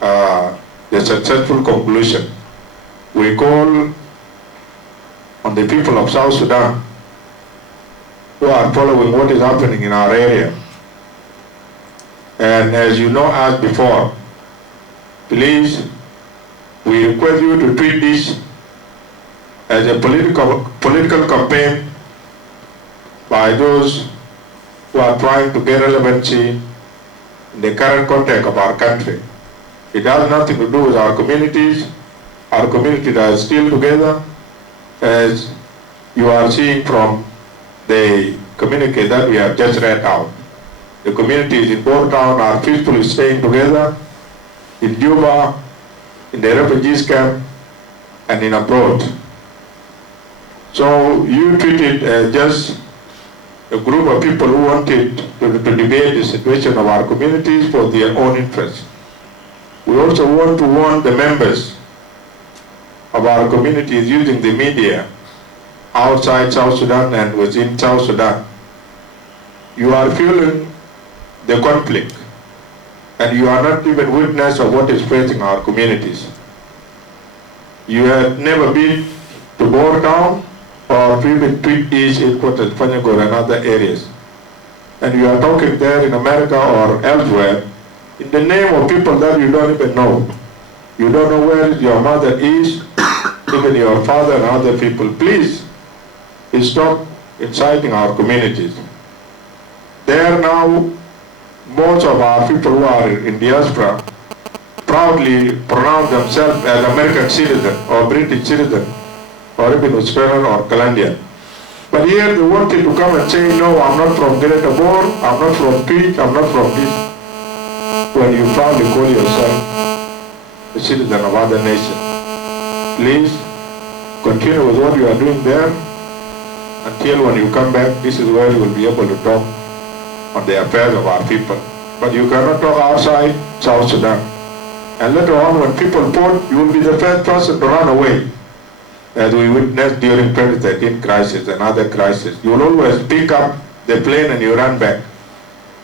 the successful conclusion. We call on the people of South Sudan who are following what is happening in our area. And as you know, as before, please, we request you to treat this as a political campaign by those who are trying to get relevancy in the current context of our country. It has nothing to do with our communities. Our communities are still together, as you are seeing from the communique that we have just read out. The communities in Port Town are peacefully staying together, in Juba, in the refugees camp, and in abroad. So you treat it as just a group of people who wanted to debate the situation of our communities for their own interests. We also want to warn the members of our communities using the media outside South Sudan and within South Sudan. You are feeling the conflict, and you are not even witness of what is facing our communities. You have never been to Boer Town or even Twic East headquarters, Panyagol and other areas. And you are talking there in America or elsewhere in the name of people that you don't even know. You don't know where your mother is, even your father and other people. Please stop inciting our communities. There now, most of our people who are in diaspora proudly pronounce themselves as American citizen or British citizen or even Australian or Canadian. But here they wanted to come and say, no, I'm not from Greater Boer, I'm not from Twic, I'm not from this. When you proudly call yourself a citizen of other nations. Please continue with what you are doing there until when you come back, this is where you will be able to talk on the affairs of our people. But you cannot talk outside South Sudan. And later on, when people vote, you will be the first person to run away, as we witnessed during 2013 crisis and other crises. You will always pick up the plane and you run back.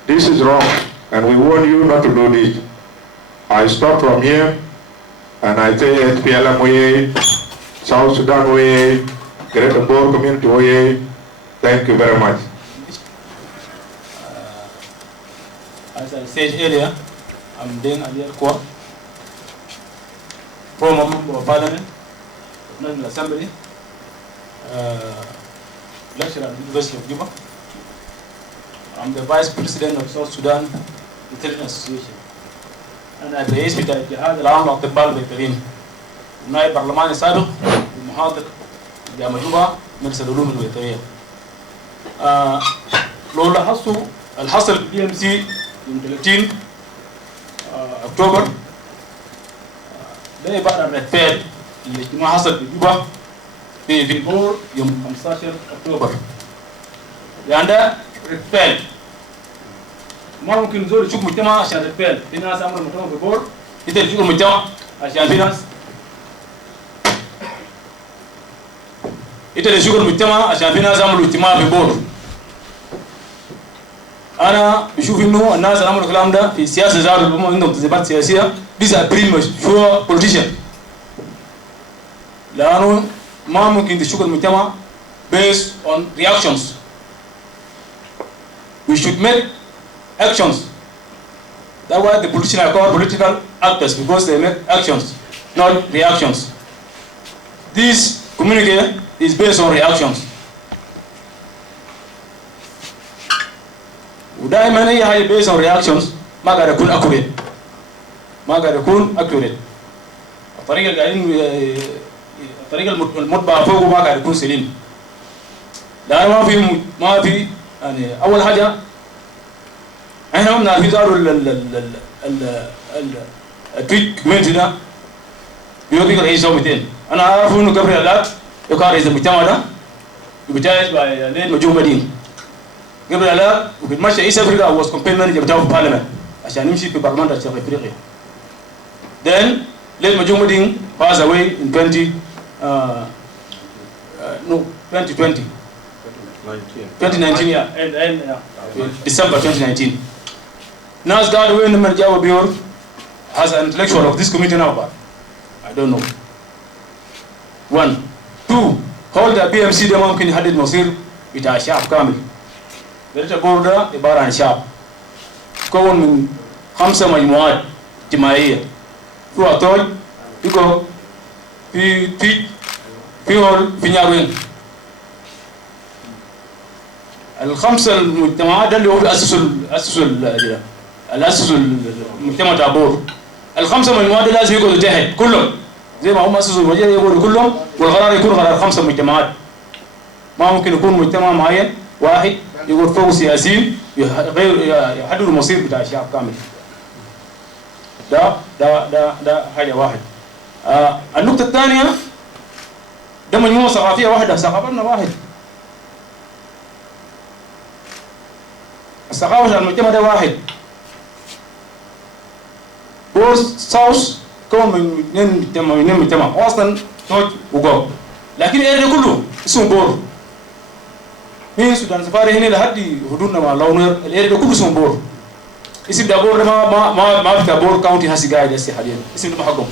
This is wrong, and we warn you not to do this. I stop from here, and I say SPLM way, South Sudan way, Greater Boer community way. Thank you very much. As I said earlier, I'm Deng Ajakguong, former member of Parliament, of National Assembly, lecturer at the University of Juba. I'm the Vice President of South Sudan Intelligence Association. أنا رئيس بتاع الجهاز العام للاطباء البيطريين ونائب برلماني سابق ومحاضر جامعة جوبا مركز العلوم البيطرية. لو لاحظتوا الحصل في BMC يوم 30 أكتوبر ده عبارة عن رد فعل الاجتماع حصل في جوبا في فيبور يوم 15 أكتوبر. يعني ده رد فعل. ما ممكن زول يشوف مجتمع عشان الفعل، في ناس عملوا مجتمع في بور، انت تشوف المجتمع عشان في ناس انت تشوف المجتمع عشان في ناس عملوا اجتماع في بور. انا بشوف انه الناس اللي عملوا الكلام ده في سياسه زادوا بما عندهم تزبات سياسيه these are premature politicians. لانه ما ممكن تشوف المجتمع based on reactions. We should make actions. That's why the politicians are called political actors, because they make actions, not reactions. This communique is based on reactions. ودائما اي حاجه بيس اون رياكشنز ما قاعد يكون اكوريت، ما قاعد يكون اكوريت. الطريقه اللي قاعدين الطريقه المتبعه فوقه ما قاعد يكون سليم، لانه ما في يعني اول حاجه احنا ما بنعرف زاروا التويك كوميونتي ده بيقدر رئيس او 200. انا اعرف انه قبل العلاج يقال رئيس المجتمع ده بيتاج لين مجموعه مدين قبل العلاج وبيتمشى ايست افريقيا واز كومبين مانجر بتاعه في البرلمان عشان يمشي في برلمان بتاع افريقيا. then لين مجموعه مدين pass away in 2019 yeah December 2019. ناس قالوا وين لما جاوا بيور as an intellectual of this community now but I don't know. 1 2 هول ده بي ام سي ده ممكن يحدد مصير بتاع الشعب كامل. بريتا بور ده عباره عن شعب كون من 5 مجموعات اجتماعيه، في واتوج، في جو، في تويك، في هول، في نياروين. الخمسه المجتمعات ده اللي هو الاسسوا المجتمع تابور. الخمسه مجموعات لازم يقعدوا تحت كلهم زي ما هم اسسوا المجال يقعدوا كلهم، والقرار يكون قرار 5 مجتمعات. ما ممكن يكون مجتمع معين واحد يقعد فوق سياسيين يحددوا المصير بتاع الشعب كامل. ده حاجه واحد. النقطه الثانيه ده مجموعه ثقافيه واحده، ثقافتنا واحد. الثقافه بتاع المجتمع ده واحد. بورس ساوث كون من اثنين مجتمع واصلا توج وجو، لكن الاريا كله اسمه بور. من السودان سفاري هنا لحد حدودنا مع لونر الاريا كله اسمه بور. اسم ده بور ده ما بتاع بور كاونتي هسي قاعد هسي حاليا، اسم ده حقهم،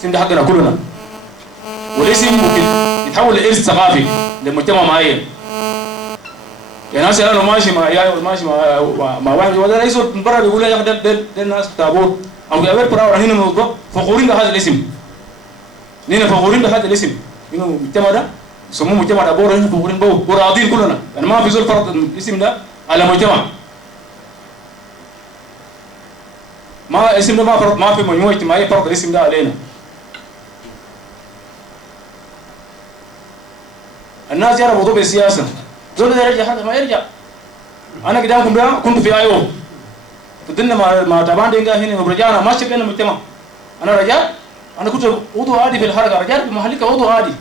اسم ده حقنا كلنا. والاسم ممكن يتحول لارث ثقافي لمجتمع معين. يعني هسه انا لو ماشي مع عيال ولا ماشي مع واحد ولا رئيس من برا بيقول لي يا اخي ده الناس بتاع بور او قابل براو هنا موظف فخورين بهذا الاسم. هنا فخورين بهذا الاسم، انه المجتمع ده يسموه مجتمع ابور، هنا فخورين به وراضين كلنا، يعني ما في زول فرض الاسم ده على مجتمع. ما اسم ده ما فرض، ما في مجموعه اجتماعيه فرض الاسم ده علينا. الناس يربطوا بالسياسه، زول ده يرجع هذا ما يرجع. انا قدامكم ده كنت في ايو فضلنا مع تابان دينكا هنا ورجعنا ما شكلنا مجتمع. انا رجعت، انا كنت عضو عادي في الحركه، رجعت بمحلك عضو عادي.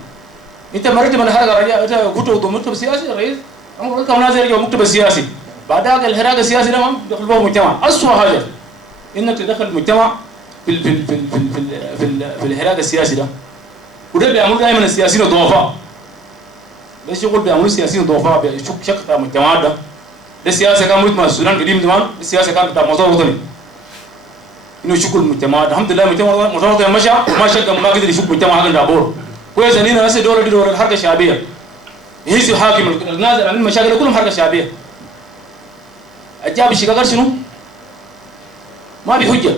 انت مريت من الحركه رجعت، انت كنت عضو مكتب سياسي يا رئيس، انا قلت لكم ناس يرجعوا مكتب السياسي. بعدها الحراك السياسي ده ما دخل به مجتمع. اسوء حاجه انك تدخل المجتمع في الحراك السياسي ده. وده بيعملوا دائما السياسيين الضعفاء. ده شغل بيعملوا السياسيين الضعفاء بيشق بتاع المجتمعات ده. ده السياسه كان مع السودان قديم زمان، السياسه كانت بتاع موضوع وطني. انه يشق المجتمعات، الحمد لله المجتمع وطني مشى وما شق ما قدر يشق مجتمع حق دابور. كويس ان هنا هسه دوله دي دوله الحركه الشعبيه. يهز حاكم الناس عن المشاكل كلهم حركه شعبيه. الجاب الشقاق شنو؟ ما في حجه.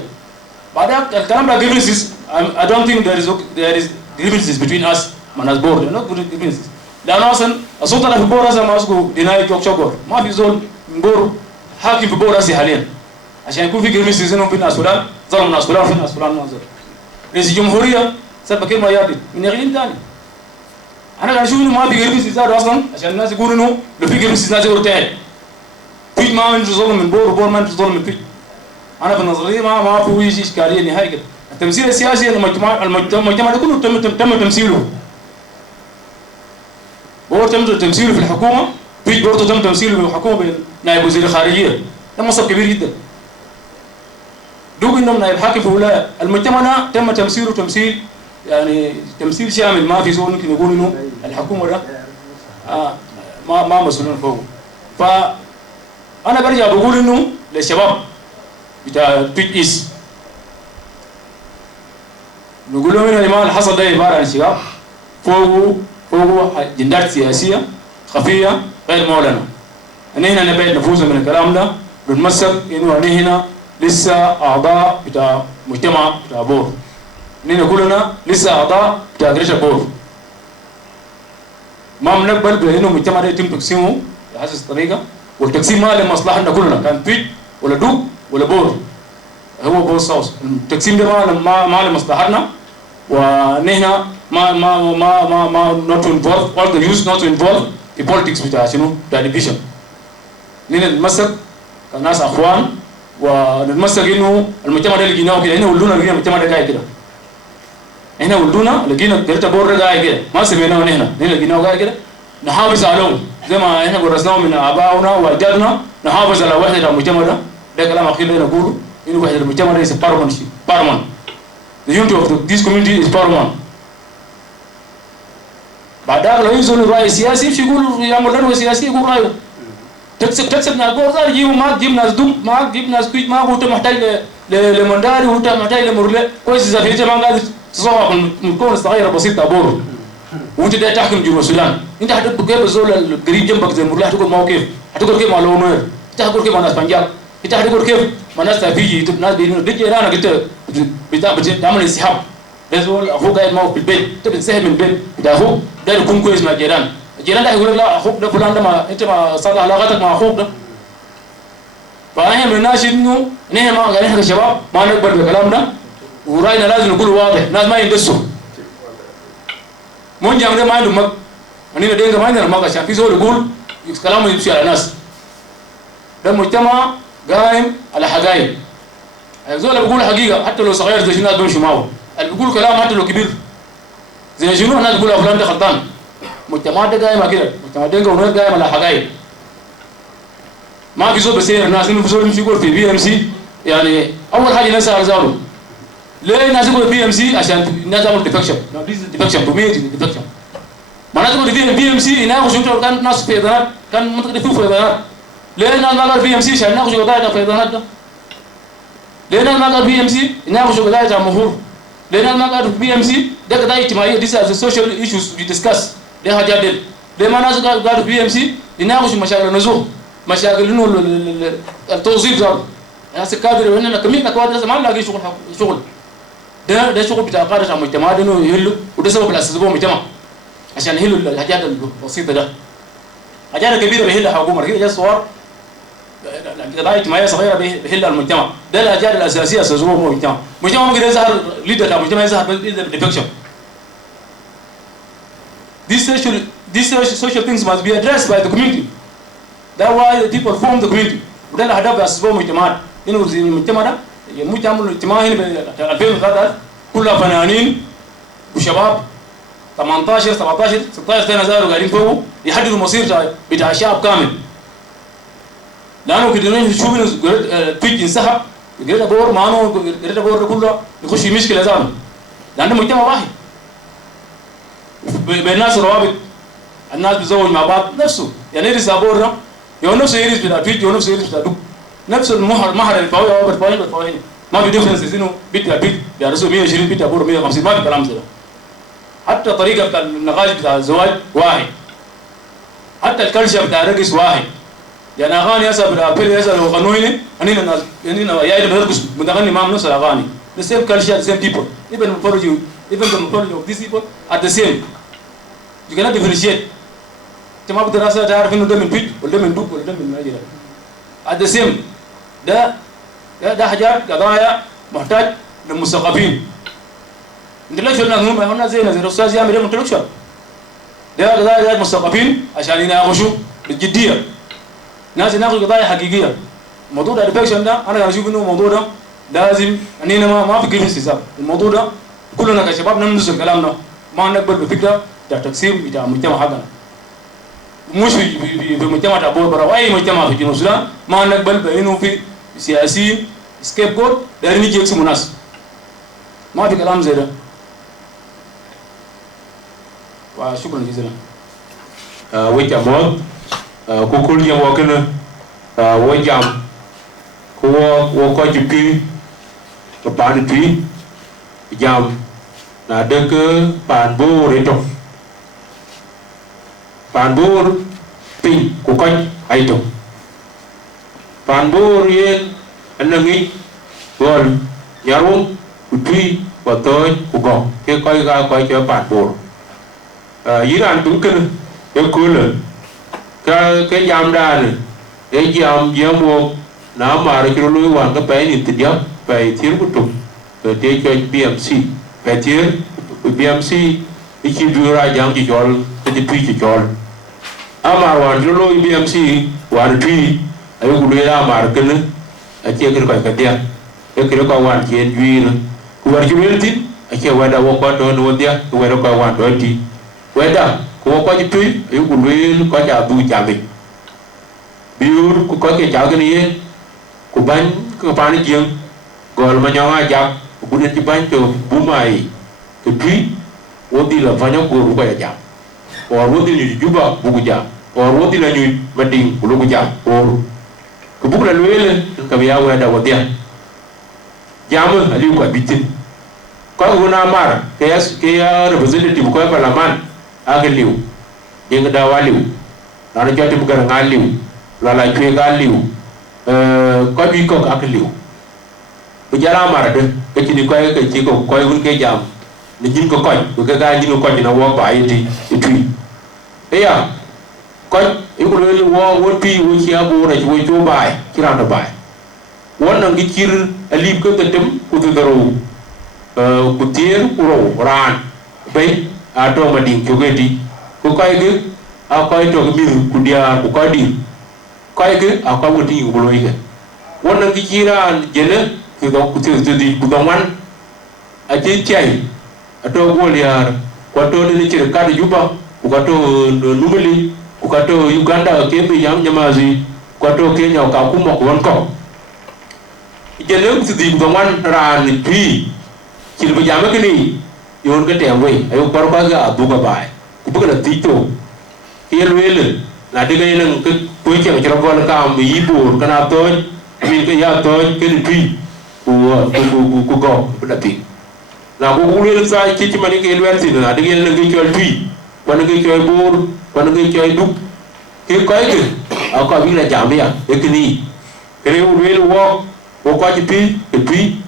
بعدها الكلام ده grievances. I don't think there is grievances between us and us board. Not grievances. لأنه أصلا السلطة في بور أصلا ما أسقو ديناي جوك شوكور، ما في زول من بور حاكم في بور أصلا حاليا. عشان يكون في جريميس إنهم في ناس فلان ظلم ناس فلان في ناس فلان ما ظلم. رئيس الجمهورية سبب كلمة يادي من يغلين ثاني. أنا قاعد أشوف إنه ما في جريميس زاد أصلا عشان الناس يقولوا إنه لو في جريميس ناس يقولوا تاني. تويت ما عنده ظلم من بور وبور ما عنده ظلم من تويت. أنا في النظرية ما في شيء إشكالية نهائي كده. التمثيل السياسي المجتمع ده كله تم تمثيله. بور تم تمثيله في الحكومه، تويت برضه تم تمثيله في الحكومه بنائب وزير الخارجيه، ده منصب كبير جدا. دوق انهم نائب حاكم في ولايه، المجتمع ده تم تمثيله تمثيل يعني تمثيل شامل، ما في زول ممكن يقول انه الحكومه ده ما مسؤولين فوقه. فانا برجع بقول انه للشباب بتاع تويت ايست نقول لهم انه يا جماعه اللي حصل ده عباره عن شباب فوقه جندات سياسيه خفيه غير معلنه. ان هنا نبعد نفوسنا من الكلام ده، بنمثل انه هنا لسه اعضاء بتاع مجتمع بتاع بور. اننا كلنا لسه اعضاء بتاع جريشة بور. ما بنقبل بانه المجتمع ده يتم تقسيمه بهذه الطريقه والتقسيم ما لمصلحتنا كلنا كان تويت ولا دوك ولا بور هو بور ساوث التقسيم ده ما لمصلحتنا ونحن ما not to involve all the youth not to involve the politics بتاع شنو بتاع division نحن نتمسك كناس اخوان ونتمسك انه المجتمع ده لقيناه كده. احنا ولدونا لقينا المجتمع ده قاعد كده. احنا ولدونا لقينا قلت بور ده قاعد كده ما سميناه نحن لقيناه قاعد كده. نحافظ عليه زي ما احنا ورثناه من ابائنا واجدادنا. نحافظ على وحده المجتمع ده. ده كلام اخير اللي نقوله انه وحده المجتمع ده is paramount. The unity of this community is paramount. بعدها لو ينزل رأي سياسي مش يقول يعمل رأي سياسي يقول رأيه. تكسب ناس بورزار يجيبوا معك جيب ناس دوم معك جيب ناس كويت معك وانت محتاج لمنداري وانت محتاج لمرلة كويس إذا في جماعة قاعد تصوّع من كون صغيرة بسيطة بور وانت ده تحكم جنوب السودان. انت هتقول كيف الزول القريب جنبك زي مرلة هتقول ما هو كيف هتقول كيف مع لونوير انت هتقول كيف مع ناس بنجاب انت هتقول كيف مع ناس تافيجي ناس بيجي انا قلت بتعمل انسحاب الزول اخوه قاعد معه في البيت انت بتنسحب من البيت ده اخوه ده يكون كويس مع الجيران. الجيران ده يقول لك لا اخوك ده فلان ده ما انت ما صار علاقتك مع اخوك ده. فاحنا من الناس انه نحن ما قاعدين احنا كشباب ما نقبل بالكلام ده وراينا لازم نقول واضح. ناس ما يندسوا منجم ده ما عنده مك اننا دينك ما عندنا مك عشان في زول يقول كلامه يمشي على ناس. ده مجتمع قائم على حقائق. الزول بيقول حقيقه حتى لو صغير زي شنو الناس بيمشوا معه. اللي بيقول كلام حتى لو كبير زي شنو الناس بيقولوا فلان ده غلطان. مجتمع ده قائم كده. مجتمع دينك وناس قائم على حقائق. ما في زول بسير الناس انه في زول يمشي يقول في بي ام سي يعني اول حاجه الناس على ليه الناس يقول بي ام سي عشان الناس تعمل ديفكشن. ديفكشن بوميدي ديفكشن. ما الناس يقول في بي ام سي يناقشوا انتوا كان ناس فيضانات كان منطقه فيه فيضانات. ليه الناس ما قال بي ام سي عشان يناقشوا قضايا الفيضانات ده؟ ليه الناس ما قال بي ام سي يناقشوا قضايا المهور؟ ليه الناس ما قال بي ام سي ده قضايا اجتماعيه these are the social issues we discuss ده حاجات دي. ليه ما الناس قالوا بي ام سي يناقشوا مشاكل النزوح مشاكل انه التوظيف ده الناس الكادر واننا كميه كوادر ما نلاقي شغل ده شغل بتاع قاده المجتمع ده انه يهلوا وده سبب الاساس هو المجتمع عشان يهلوا الحاجات البسيطه ده. حاجات كبيره بيهلها الحكومه كده صور قضايا اجتماعيه صغيره بيهلها المجتمع. ده الحاجات الاساسيه اساسه هو المجتمع. المجتمع ممكن يظهر ليدر المجتمع يظهر بالديفكشن. These social things must be addressed by the community. That's why the people form the community. وده الهدف اساسه المجتمعات. انه المجتمع ده المجتمع الاجتماع هنا ب 2003 كلها فنانين وشباب 18 17 16 سنه زاروا قاعدين فوقه يحددوا مصير بتاع الشعب كامل. لانه كده نشوف تويت انسحب قريت بور مانو قريت بور ده كله يخش في مشكله زانه لانه مجتمع واحد بين الناس روابط الناس بيتزوج مع بعض نفسه يعني يرث بور ده يو نفسه يرث بتاع تويت يو نفسه يرث بتاع دوك نفس المهر اللي بتاعه هو بتاعه ما في ديفرنس انه بيت بيرسوا 120 بيت بور 150 ما في كلام زي ده. حتى الطريقه بتاع النقاش بتاع الزواج واحد. حتى الكلشة بتاع الرقص واحد. يعني اغاني هسه بتاع بيري هسه لو غنوا هنا هنينا الناس هنينا يا اللي بيرقص متغني معهم نفس الاغاني. The same culture, the same people. Even the mythology of these people are the same. You cannot differentiate. انت ما بتدرسها تعرف انه ده من تويت ولا ده من دوك ولا ده من نيجيريا. At the same. ده حاجات قضايا محتاج للمثقفين. انتلكشوال ناس هم زي الاستاذ يعمل ايه انتلكشوال. ده قضايا مثقفين عشان يناقشوا بالجديه. ناس يناقشوا قضايا حقيقيه. موضوع الديفكشن ده انا اشوف انه الموضوع ده لازم اننا ما في كيف استحساب. الموضوع ده كلنا كشباب نمسك الكلام ده ما نقبل بفكره بتاع تقسيم بتاع المجتمع حقنا. مش في مجتمع تاع بور برا اي مجتمع في جنوب السودان ما نقبل بانه في سياسيين سكيب جود دايرين يجي يقسموا ناس. ما في كلام زي ده. وشكرا جزيلا. ويجامود كوكول يوم وكنا ويجام كوا وكاجبي كبان تي jam na dek panbur itu panbur ping kukai itu panbur yen anangi gol nyarum kutui batoy kugong ke kai ga kai ke panbur Iran cũng kinh cái cúi lên cái jam ra này jam wo na mara kiro lui wan ka pe ni tidia pe thir kutum pe te ke BMC pe thir BMC iki dura jam ki jol te pi ki jol amar wan kiro lui BMC wan pi ayu ku lui amar ken a che kiro ka dia e kiro ka wan che juir ku war kiro tin a che wada wo ko do no dia ku wada ka wan do ti wada ko ko ji pi ayu ku lui ko ja bu jami biur ku ko ke jaga ni ku ban ku pani jeng gol ma nyawa jak ku ne ti ban to bumai ke pi wodi la fanya ko ru ko ya jam or wodi ni juba bu ku jam or wodi la ni mading ku lu ku jam or ku bu la luele ka ya wa da wodi jam ali ko bitin ko na mar ke ya representative ko parliament agaliu ding da waliu na joti bu gar ngaliu la chwe ga liu ko bi ko ak liu bu jara mara de ke ci ni ko ke ci ko won ke jam ni jin ko bu ke ga jin ko na wo ba yi ti ya ko e ko le wo won pi wo ci abu ra ci wo to ba ci ran do ba won na ngi cir alib ko te tem ku te daro ku tier ku ro ran be a to ma ding ko gedi ko kay ge a ko to mi ku dia ku ko di kai ke akwa wodi ngulo ike wona ngichira jene ku di ku donwan a je chai ato goliar ko to ni chire kad juba ku to numeli ku to Uganda ke bi yam nyamazi ko to Kenya ka ku mo ko ko jene ku di ku donwan ran pi chire bi yam ke ni yon ke te we ayo ko ga abu ga bai ku bu ga tito yelwele na diga yen ke Twic yang cara gol kam ibu kana to min ke ya to ke ni pi ku go dati na ko wule sa ci ci mani ke lwer tin na diga yen ke ciol pi wan ke ciol bor wan ke ciol du ke ko ke a ko bi la jamia e kini ke wule wo ko ci pi e pi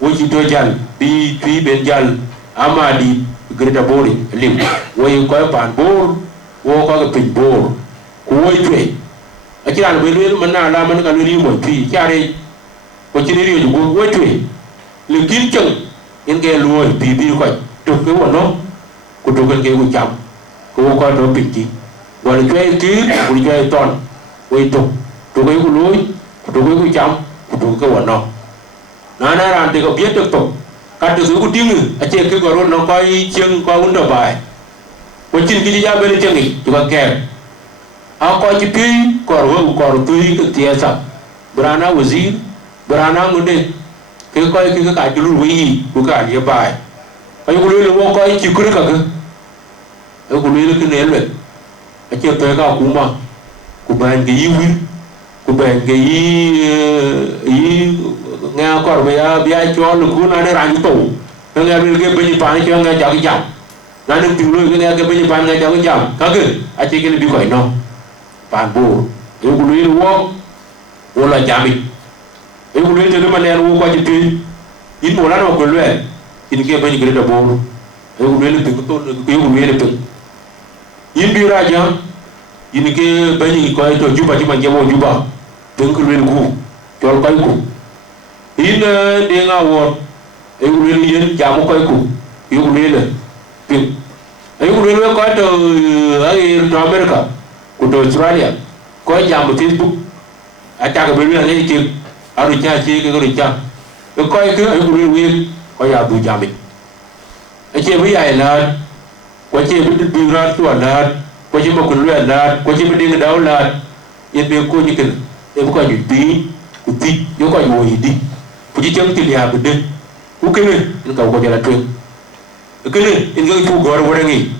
wo ci to jal bi pi ben jal amadi greta bori lim wo ko pan bor wo ko ke pi bor ko wo pi akira no belu manna la man ka leli mo pi kyare ko chiniri yo go wetwe le kinchang en ge luo pi bi ko to ke wono ko to ke go cham ko ko to pinki wala jwe ki ko jwe ton we to ke go luo ko to go cham ko to ke wono na ran te ko bi to ka to su ku ting a che ke go ro no ko i chieng ko un do bai ko chin ki ja be chengi to ka ke ako ci pi kor wo kor tui ke tiasa brana wazir brana munde ke ko ke ka julu wi ku ka ye bai ay ku le wo ko ci kure ka ke ay ku le ke ne le a ce to ka ku ma ku ban ge yi wi ku ban ge yi nga kor be ya bi ai cho lu ku na ne ran to nga bi ke be ni pa ni cho nga ja jam na ne ti lu ke nga ke be ni pa nga ja jam ka ke a ce ke le bi ko no Pambu, eu guluir wo, wola jami. Eu guluir te lema ler wo kwa jipi. In mola no guluir, in ke bani greda bo. Eu guluir te to, eu guluir te. In bi raja, in ke bani ko to juba ti manje wo juba. Ben guluir ku, tol kai ku. In de nga wo, eu guluir yen jamu kai ku. Eu guluir te. Eu guluir ko to ai to America. Kuto Australia ko jam Facebook ata ka belu ne ke aru cha che ke ru cha ko ke ai ku wi ko ya bu jam e che bi ai la ko che bi ra to la ko che mo ku la ko che bi ding daw la ye be ko ni ken e ko ni bi ku ti yo ko yo di ku ji chem ti ya bu de ku ke ne ka ko jala to ke ne in ga ku gor wo ngi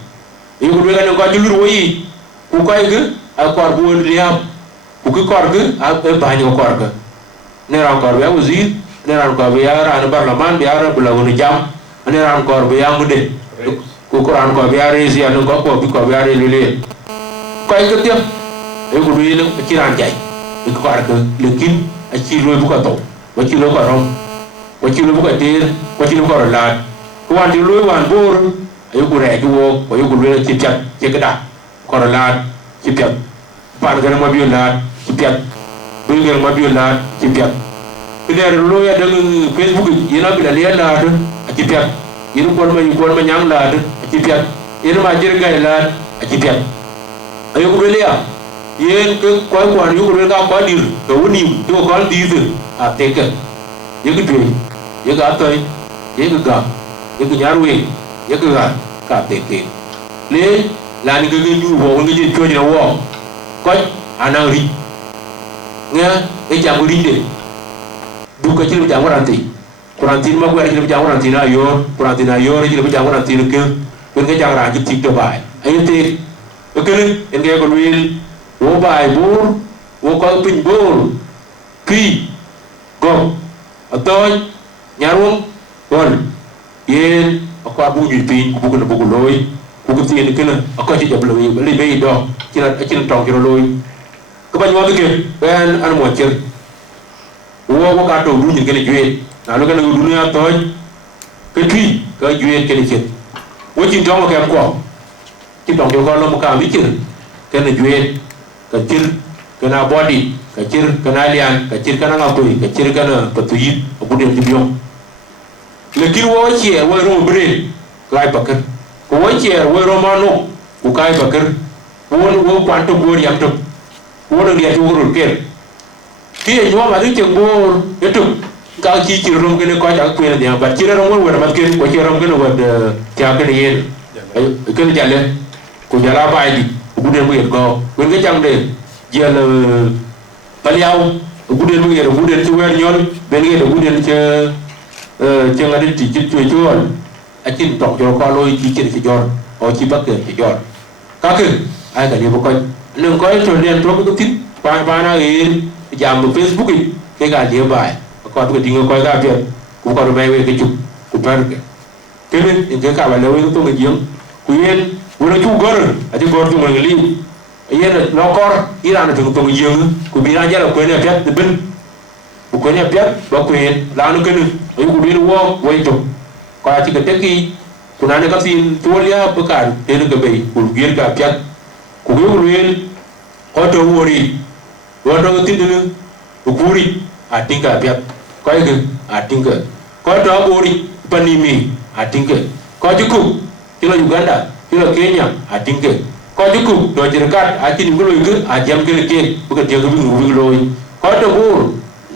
e ku ga ne ko ji lu wo yi ku kai ke a kor bu liam ku ke kor ke a ba ni kor ke ne ran kor ya wazir ne ran kor ya ran parlament ya ran bula woni jam ne ran kor ya mude ku ran kor ya resi an ko bi kor ya re le kai ke dia e ku ri le ki ran jai e kor ke lekin a chi lo bu ka to wa chi lo ko rom wa chi lo bu ka ter wa chi lo ko la ku wan ti lo wan bor ayu ku re ku ko yu ku le chi chat che ka da kor la ci piat par gana ma bi la ci piat bây giờ mà biểu là chỉ biết bây giờ lôi ra đăng Facebook yên là bị là đó chỉ biết yên quân mà nhang là chỉ biết yên mà chỉ cái là chỉ biết ayo ko belia yên cái quái quan yêu ko ga có đi cái unim to có đi từ à thế cái cái chuyện cái gà tới cái gà cái nhà ruồi cái gà cả thế cái lẽ là những cái nhu cầu cái gì cho nó wo có anh đi nghe cái chàng đi đấy du cái chuyện chàng quarantine mà quay chuyện chàng quarantine ayo cái chuyện chàng quarantine cái chàng ra cái tiktok bài anh thấy cái anh nghe con will wo bài bur wo có pin bur ki gom atoi nyarum kon yen akwa bu nyu pin ku bu ko loy ku ko tien kana akwa ci jablo yi bali be do ci tong ci loy ko bañ wa ke ben an mo cer wo ka to du ñu gëna jué na lu gëna du ñu atoi ke tui ka jué ke ni ci wo ci tong ko ko ci tong ko lo mo ka bi ci ke na jué ka cir kana body ka cir kana lian ka cir kana ngapui ka cir kana patuyit aku dia tibiong lekin wo cie wo ro brain kai bakar ko wo cie wo ro mano ku kai bakar wo kwanto bor yam to wo ro dia tu ro ker ki yo ma ri cheng bor etu ka chi chi ro kene ko ja ku ne dia ba chi ro mo wo ma ken ko chi ro kene wo de cha kene yen kene jale ko jala ba di ku de mo yet go wen ga jang de jel baliaw guden mu ngere guden ci wer ñol ben ngere guden ci ngade ti ci ciol akin tok jo ko loy ci ci jor o ci bakke ci jor ka ke ay ga libo ko nang ko to len to ko tin pa na e jam Facebook ke ga libo bay ko to dinga ko ga bi ku ko bay we ke ci ku barke kemen en ka ba lewe to ngi ku yen wala ci gor ati gor tu ngi yene nokor ira na tong yeng ku bina jala ko ne pet ben ko ne pet ba ko yen la no ken ay ku bir wo way to ko ati ka teki ku na ne ka sin tolia bakar te ne ga bay ku gir ga pet ku yo yen ko to wori wo to tin ne ku kuri atinga pet ko ay ga atinga ko to wori panimi atinga ko jiku kilo Uganda kilo Kenya atinga ko juku do jirkat ati ngulo ngi a jam gele ke bu ko tego bi ngi loy ko to bur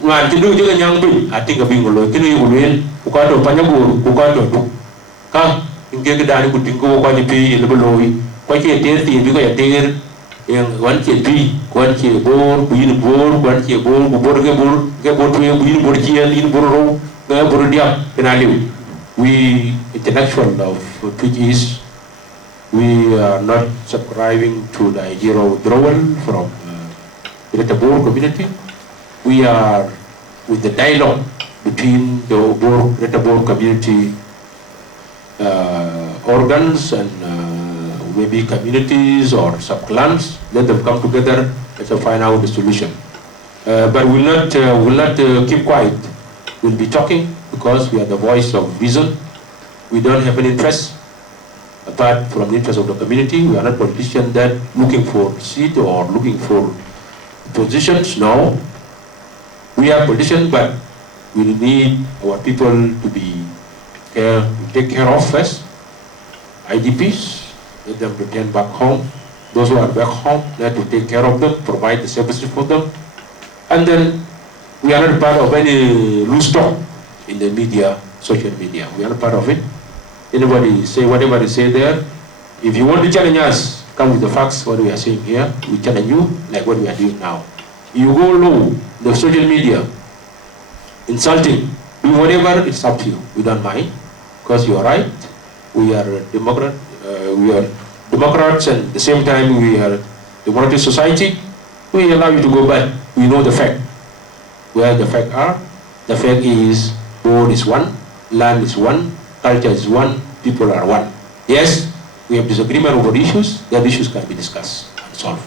wan ti du jega nyang bi ati ga bi ngulo kini yulen ko to panya bur ko to du ka ngi ga dani ku tingo ko ni pi le loy ko ke ter ti bi ko ya ter yang wan ke pi ko wan ke bur bu yin bur wan ke bur bu bur ke bur tu bu yin bur ji yin bur ro ga bur dia kana liu we intellectual of Twic is we are not subscribing to the zero withdrawal from the Tabor community. We are with the dialogue between the Tabor community organs and maybe communities or sub-clans. Let them come together to find out the solution. But we'll not keep quiet. We'll be talking because we are the voice of reason. We don't have an interest apart from the interest of the community. We are not politicians that looking for seat or looking for positions. No, we are politicians, but we need our people to be take care of first. IDPs, let them return back home. Those who are back home, let to take care of them, provide the services for them, and then we are not part of any loose talk in the media, social media. We are not part of it. Anybody say whatever they say there. If you want to challenge us, come with the facts, what we are saying here. We challenge you like what we are doing now. You go low, the social media, insulting, do whatever, it's up to you. We don't mind, because you are right. We are we are democrats, and at the same time we are democratic society. We allow you to go back. We know the fact. Where the facts are. The fact is, board is one, land is one, culture is one, people are one. Yes, we have disagreement over issues, that issues can be discussed and solved.